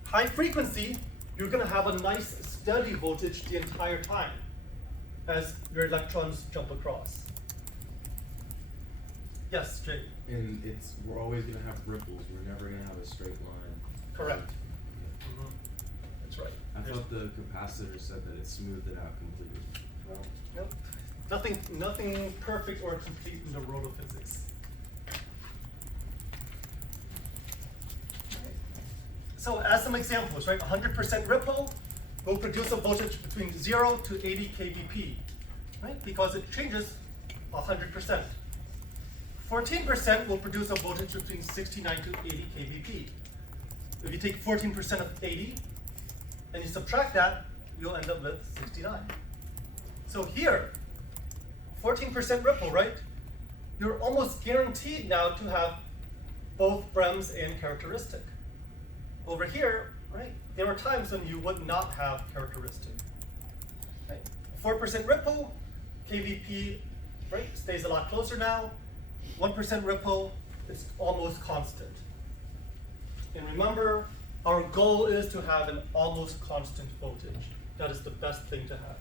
High frequency, you're gonna have a nice steady voltage the entire time as your electrons jump across. Yes, Jay? And we're always gonna have ripples, we're never gonna have a straight line. Correct. That's right. I thought the capacitor said that it smoothed it out completely. Well, nope. Nothing perfect or complete in the world of physics. So as some examples, right, 100% ripple will produce a voltage between 0 to 80 kVp, right? Because it changes 100%. 14% will produce a voltage between 69 to 80 kVp. If you take 14% of 80 and you subtract that, you'll end up with 69. So here, 14% ripple, right? You're almost guaranteed now to have both Brems and characteristic. Over here, right, there are times when you would not have characteristic. Right? 4% ripple, KVP, right, stays a lot closer now. 1% ripple is almost constant. And remember, our goal is to have an almost constant voltage. That is the best thing to have.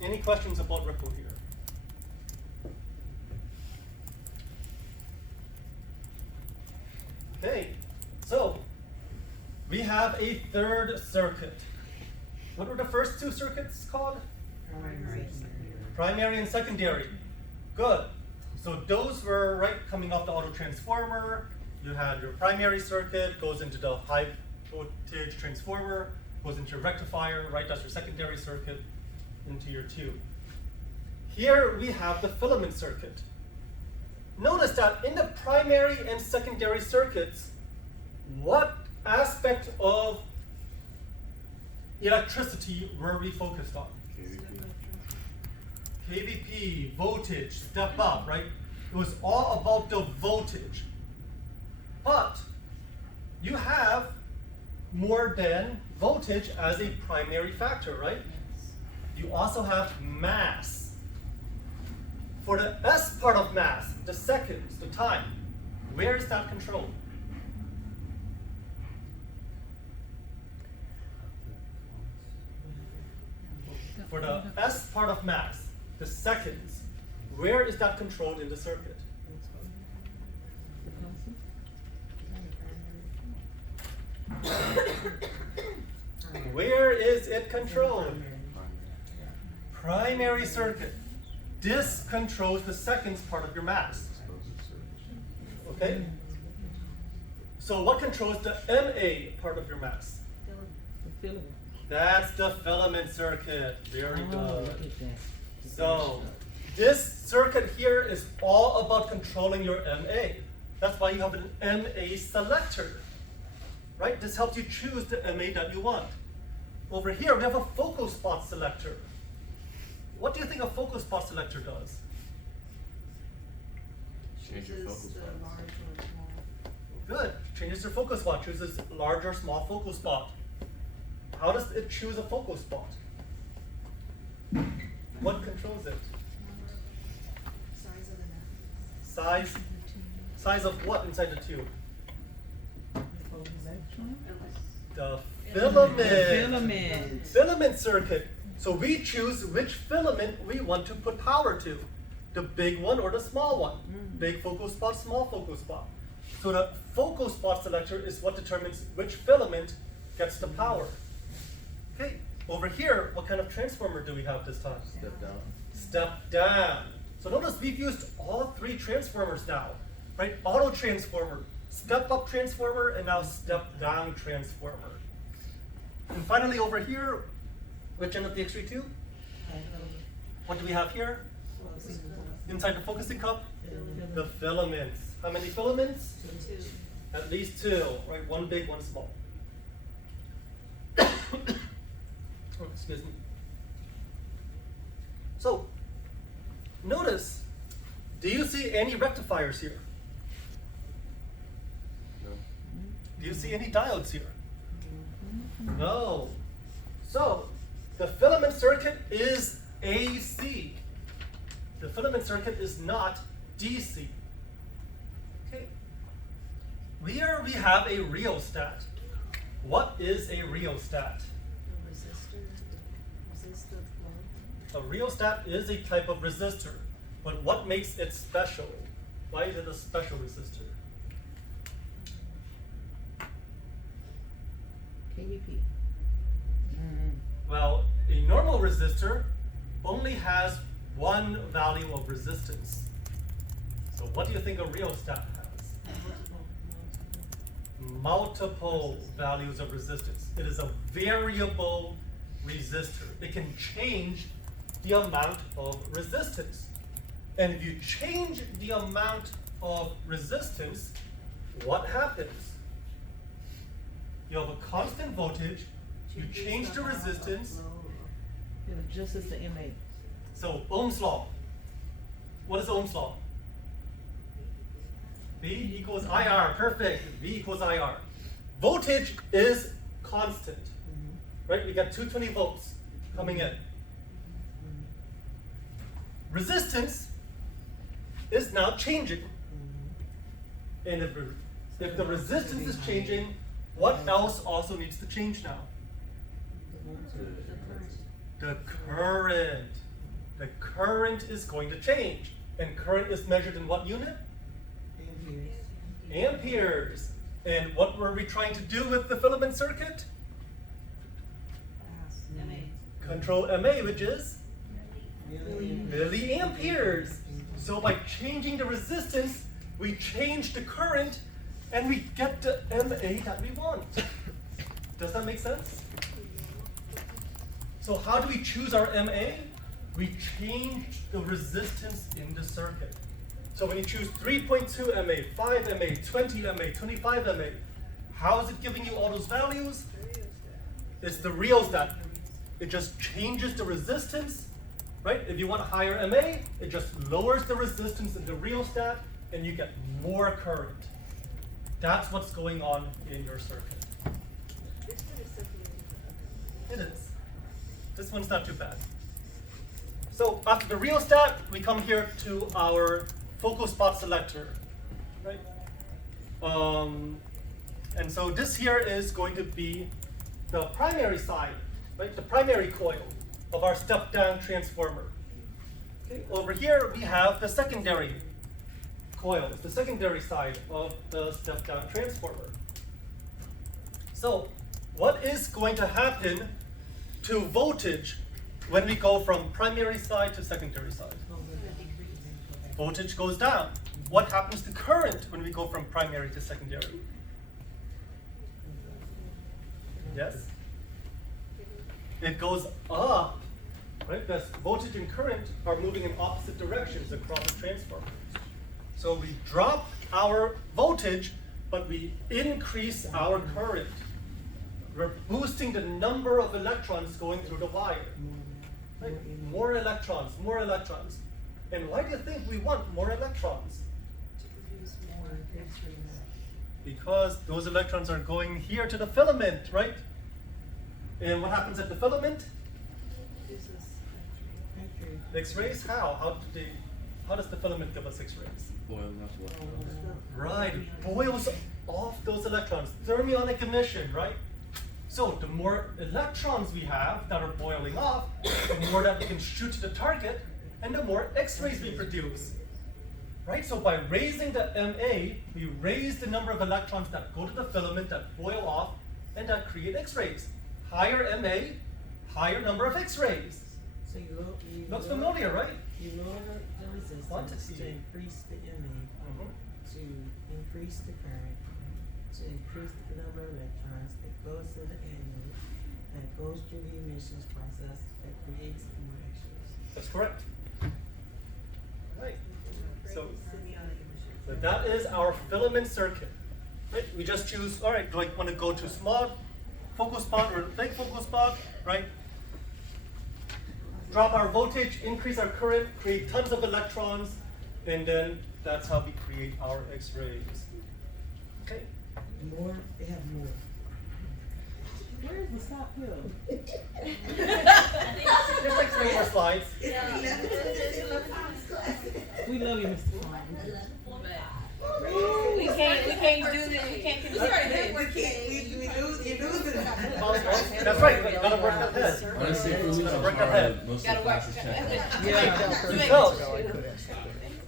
Any questions about ripple here? Okay, so we have a third circuit. What were the first two circuits called? Primary and secondary. Good. So those were right coming off the auto transformer. You had your primary circuit, goes into the high voltage transformer, goes into your rectifier, right? That's your secondary circuit into your tube. Here we have the filament circuit. Notice that in the primary and secondary circuits, what aspect of electricity were we focused on? KVP, voltage, step up, right? It was all about the voltage. But you have more than voltage as a primary factor, right? You also have mass. For the S part of mass, the seconds, the time, where is that controlled? For the S part of mass, the seconds, where is that controlled in the circuit? Where is it controlled? Primary circuit. This controls the seconds part of your mass. Okay? So what controls the MA part of your mass? That's the filament circuit. Very good. So this circuit here is all about controlling your MA. That's why you have an MA selector. Right? This helps you choose the MA that you want. Over here we have a focal spot selector. What do you think a focal spot selector does? Change your focal spots. Good. Changes your focus spot, chooses large or small focal spot. How does it choose a focal spot? What controls it? Size of the net. Size of what inside the tube? The filament. Filament circuit. So we choose which filament we want to put power to. The big one or the small one. Big focal spot, small focal spot. So the focal spot selector is what determines which filament gets the power. Okay, over here, what kind of transformer do we have this time? Step down. Step down. So notice we've used all three transformers now, right? Auto transformer, step up transformer, and now step down transformer. And finally over here, which end of the X-ray tube? What do we have here? Inside the focusing cup? The filaments. How many filaments? Two. At least two, right? One big, one small. Oh, excuse me. So, notice, do you see any rectifiers here? No. Do you see any diodes here? No. So, the filament circuit is AC. The filament circuit is not DC. Okay. Here we have a rheostat. What is a rheostat? A rheostat is a type of resistor, but what makes it special? Why is it a special resistor? KVP. Well, a normal resistor only has one value of resistance. So what do you think a rheostat has? multiple values of resistance. It is a variable resistor. It can change the amount of resistance. And if you change the amount of resistance, what happens? You have a constant voltage, you change the resistance, Yeah, just as the MA. so Ohm's law. What is Ohm's law? V equals IR, perfect, V equals IR. Voltage is constant, right? We got 220 volts coming in. Resistance is now changing. And if the resistance is changing, what else also needs to change now? The current. The current is going to change. And current is measured in what unit? Amperes. And what were we trying to do with the filament circuit? Control MA, which is milliamperes. So by changing the resistance, we change the current and we get the MA that we want. Does that make sense? So how do we choose our MA? We change the resistance in the circuit. So when you choose 3.2 MA, 5 MA, 20 MA, 25 MA, how is it giving you all those values? It's the rheostat. It just changes the resistance, right? If you want a higher MA, it just lowers the resistance in the rheostat and you get more current. That's what's going on in your circuit. It is. This one's not too bad. So after the rheostat, we come here to our focal spot selector, right? And so this here is going to be the primary side, right? The primary coil of our step-down transformer. Okay. Over here we have the secondary coil. It's the secondary side of the step-down transformer. So what is going to happen to voltage when we go from primary side to secondary side? Voltage goes down. What happens to current when we go from primary to secondary? Yes? It goes up, right? Because voltage and current are moving in opposite directions across the transformer. So we drop our voltage, but we increase our current. We're boosting the number of electrons going through the wire. Right? More electrons, more electrons. And why do you think we want more electrons? Because those electrons are going here to the filament, right? And what happens at the filament? X-rays? How does the filament give us X-rays? Boil up electrons. Right, it boils off those electrons. Thermionic emission, right? So the more electrons we have that are boiling off, the more that we can shoot to the target, and the more X-rays we produce. Right? So by raising the MA, we raise the number of electrons that go to the filament, that boil off, and that create X-rays. Higher MA, higher number of X-rays. So you Looks familiar, right? You lower the resistance Quantity. to increase the MA, to increase the current, to increase the number of electrons that goes to the anode, that goes through the emissions process, that creates more X-rays. That's correct. Right. So that is our filament circuit. Right? We just choose, all right, do I want to go to small focal spot or big focal spot, right? Drop our voltage, increase our current, create tons of electrons, and then that's how we create our X-rays. Okay? More, they have more. Where's the stop hill? There's like 3 more slides. We love you, Mr. Phung. We can't do this, we can't continue this. That's right, we gotta work that head. Honestly, if we lose Gotta on work that power, head. most of the classes check. So,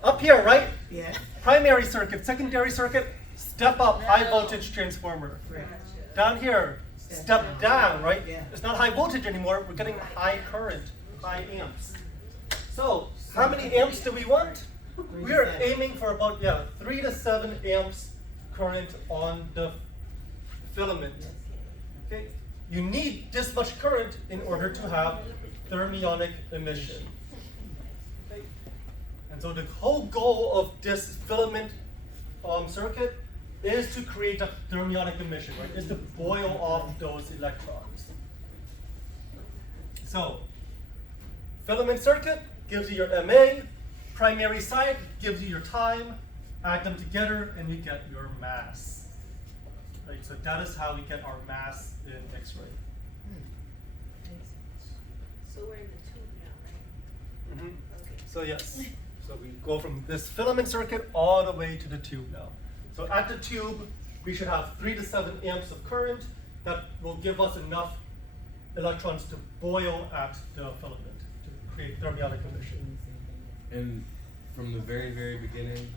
up here, right? Yeah. Primary circuit, secondary circuit, step up, high voltage transformer. Down here, step down, right? Yeah. It's not high voltage anymore, we're getting high current, high amps. So, how many amps do we want? We are aiming for about, 3 to 7 amps current on the filament. Okay? You need this much current in order to have thermionic emission. Okay? And so the whole goal of this filament circuit is to create a thermionic emission, right? Is to boil off those electrons. So, filament circuit gives you your MA, primary side gives you your time, add them together and you get your mass. Right, so that is how we get our mass in X-ray. So we're in the tube now, right? Mhm. Okay. So yes, so we go from this filament circuit all the way to the tube now. So at the tube, we should have 3 to 7 amps of current that will give us enough electrons to boil at the filament to create thermionic emission. And from the very, very beginning,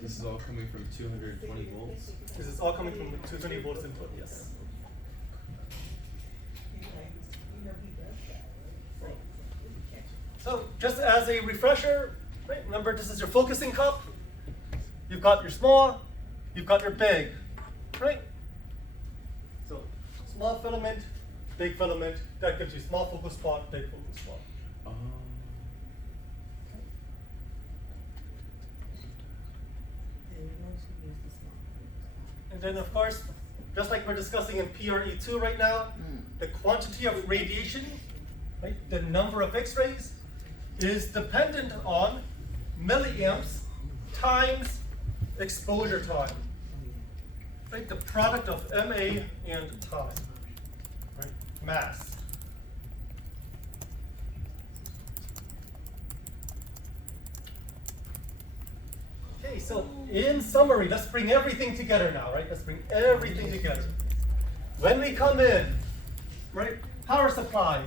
this is all coming from 220 volts. This is all coming from 220 volts input, yes. So just as a refresher, right, remember this is your focusing cup. You've got your small, you've got your big, right? So small filament, big filament, that gives you small focus spot, big focus spot. And then of course, just like we're discussing in PRE2 right now, the quantity of radiation, right, the number of X-rays, is dependent on milliamps times exposure time. Right, the product of MA and time, right, mass. Okay, so in summary, let's bring everything together now, right? Let's bring everything together. When we come in, right, power supply,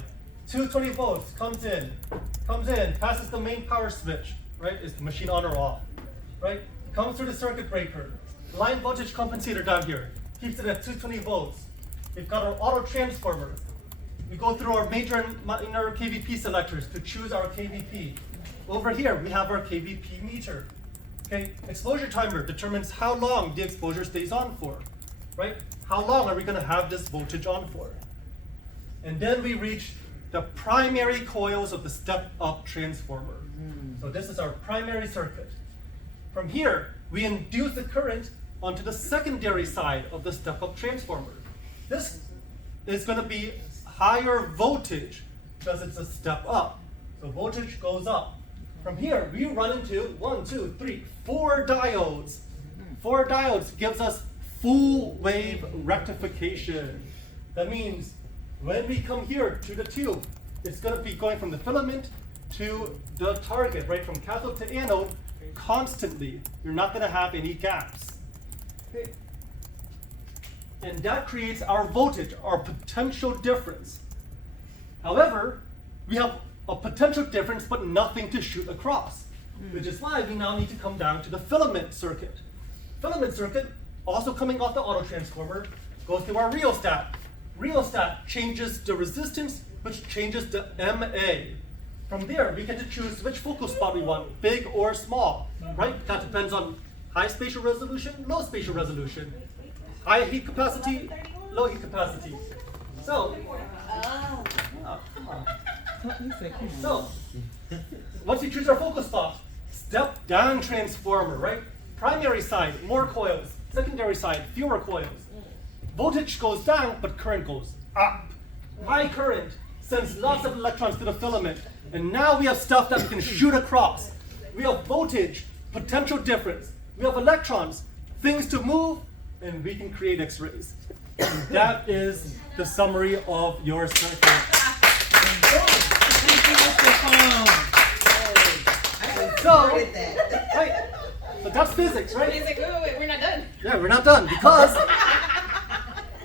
220 volts, comes in, passes the main power switch, right? Is the machine on or off, right? Comes through the circuit breaker, line voltage compensator down here, keeps it at 220 volts. We've got our auto transformer. We go through our major and minor KVP selectors to choose our KVP. Over here, we have our KVP meter. Okay, exposure timer determines how long the exposure stays on for, right? How long are we going to have this voltage on for? And then we reach the primary coils of the step-up transformer. So this is our primary circuit. From here, we induce the current onto the secondary side of the step-up transformer. This is going to be higher voltage because it's a step up. So voltage goes up. From here, we run into 4 diodes. 4 diodes gives us full wave rectification. That means when we come here to the tube, it's going to be going from the filament to the target, right? From cathode to anode, constantly. You're not going to have any gaps. Okay. And that creates our voltage, our potential difference. However, we have a potential difference but nothing to shoot across, which is why we now need to come down to the filament circuit. Filament circuit, also coming off the auto transformer, goes through our rheostat. Rheostat changes the resistance, which changes the MA. From there, we get to choose which focal spot we want, big or small, right? That depends on high spatial resolution, low spatial resolution, high heat capacity, low heat capacity. So, come on. So, once we choose our focal spot, step down transformer, right? Primary side, more coils. Secondary side, fewer coils. Voltage goes down, but current goes up. High current sends lots of electrons to the filament. And now we have stuff that we can shoot across. We have voltage, potential difference. We have electrons, things to move, and we can create X-rays. And that is the summary of your circuit. So, right, but that's physics, right? He's like, wait, we're not done. Yeah, we're not done because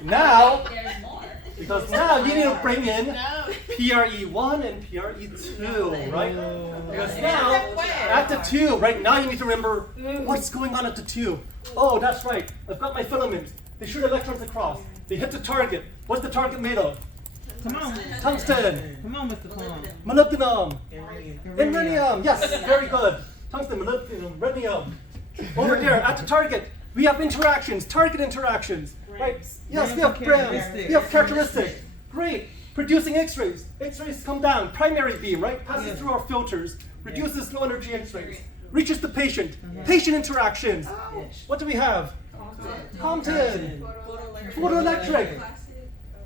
now, There's more. you need to bring in PRE1 and PRE2, right? Because now, at the tube, right now you need to remember what's going on at the tube. Oh, that's right, I've got my filaments. They shoot electrons across. They hit the target. What's the target made of? Come on. Tungsten. Come on, Mr. Phung. Molybdenum. Rhenium. Yes, very good. Tungsten, molybdenum, rhenium. Over there at the target, we have interactions, target interactions. Right? Yes, we have brands. We have characteristics. Great. Producing X-rays. X-rays come down. Primary beam, right? Passes through our filters. Reduces low energy X-rays. Reaches the patient. Patient interactions. What do we have? Compton. Photoelectric.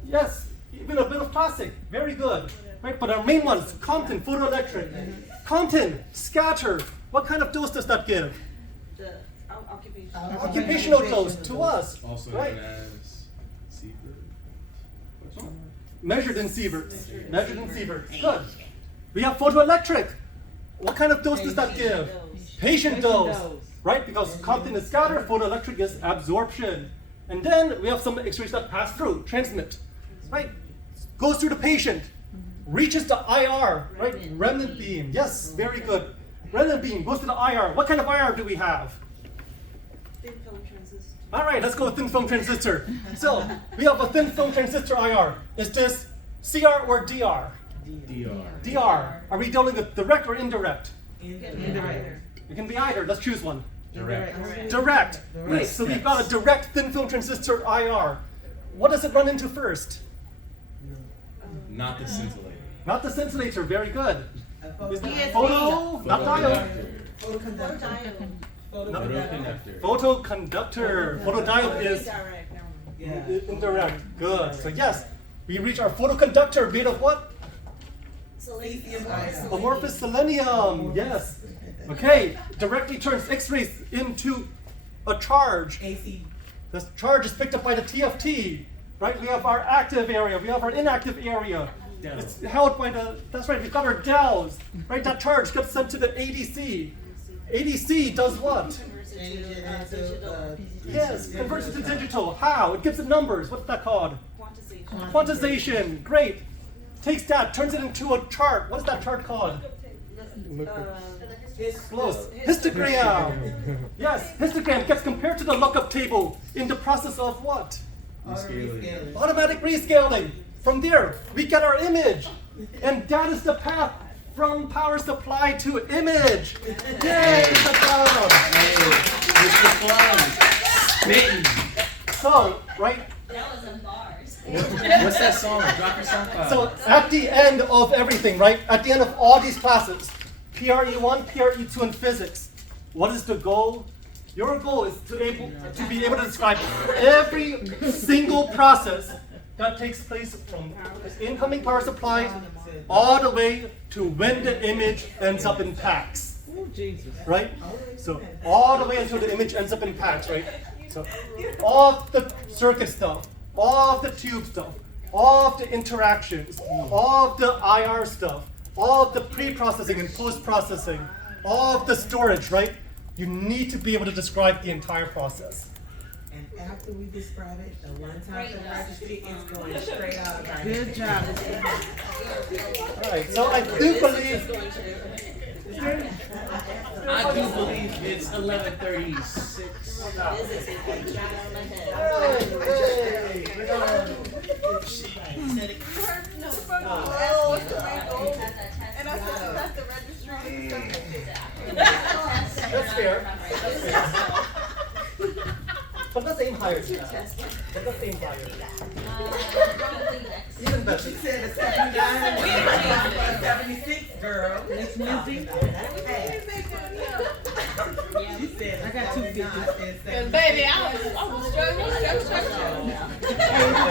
Yes. Even a bit of plastic. Very good. Right? But our main ones, Compton, photoelectric. Compton, scatter. What kind of dose does that give? The occupation. Occupational dose to us. Also Right? known as Sievert. Measured in sieverts. Measured in sieverts. Good. We have photoelectric. What kind of dose does that give? Patient dose. Right? Because Compton is scatter, photoelectric is absorption. And then we have some X-rays that pass through, transmit. Right? Goes through the patient. Reaches the IR. Right? Remnant beam. Yes, very good. Remnant beam goes to the IR. What kind of IR do we have? Thin film transistor. All right, let's go with thin film transistor. So we have a thin film transistor IR. Is this CR or DR? DR. DR. Are we dealing with direct or indirect? Indirect. It can be either. Let's choose one. Direct. Direct. Great. So we've got a direct thin film transistor IR. What does it run into first? Not the scintillator. Not the scintillator. Very good. Is Photoconductor. it photo? Not diode. Photoconductor. Photoconductor. Photoconductor. Photodiode is Direct, never mind. Yeah. indirect. Good. So yes, we reach our photoconductor made of what? Lithium ion. Amorphous selenium. Yes. Okay. Directly turns X-rays into a charge. AC. The charge is picked up by the TFT. Right? We have our active area. We have our inactive area. It's held by the. That's right. We've got our DAOs. Right? That charge gets sent to the ADC. ADC does what? Change it into Yes, converts it to digital. How? It gives it numbers. What's that called? Quantization. Quantization. Great. Takes that, turns it into a chart. What is that chart called? Close. Histogram. Yes, histogram gets compared to the lookup table in the process of what? Rescaling. Automatic rescaling. From there, we get our image. And that is the path from power supply to image. Yay, good job. Smitten. So, right, That was in bars. What's that song? Drop your song file. so at the end of everything, right, at the end of all these classes, PRE1, PRE2 in physics, what is the goal? Your goal is to be able to describe every single process that takes place from incoming power supply all the way to when the image ends up in packs. Oh, Jesus. Right? So all the way until the image ends up in packs, right? So all of the circuit stuff, all of the tube stuff, all of the interactions, all of the IR stuff, all of the pre-processing and post-processing, all of the storage, right? You need to be able to describe the entire process. And after we describe it, the one time for the registry is going straight out of our head. Good job. All right, so I do believe. I do believe it's 11:36. And I said, that's the registry. That's fair. That's fair. But let's aim higher than that. Let's aim higher. Even better. She said a 79 and we ain't 76, girl. Next Wednesday. She said I got 250. Baby, I was struggling.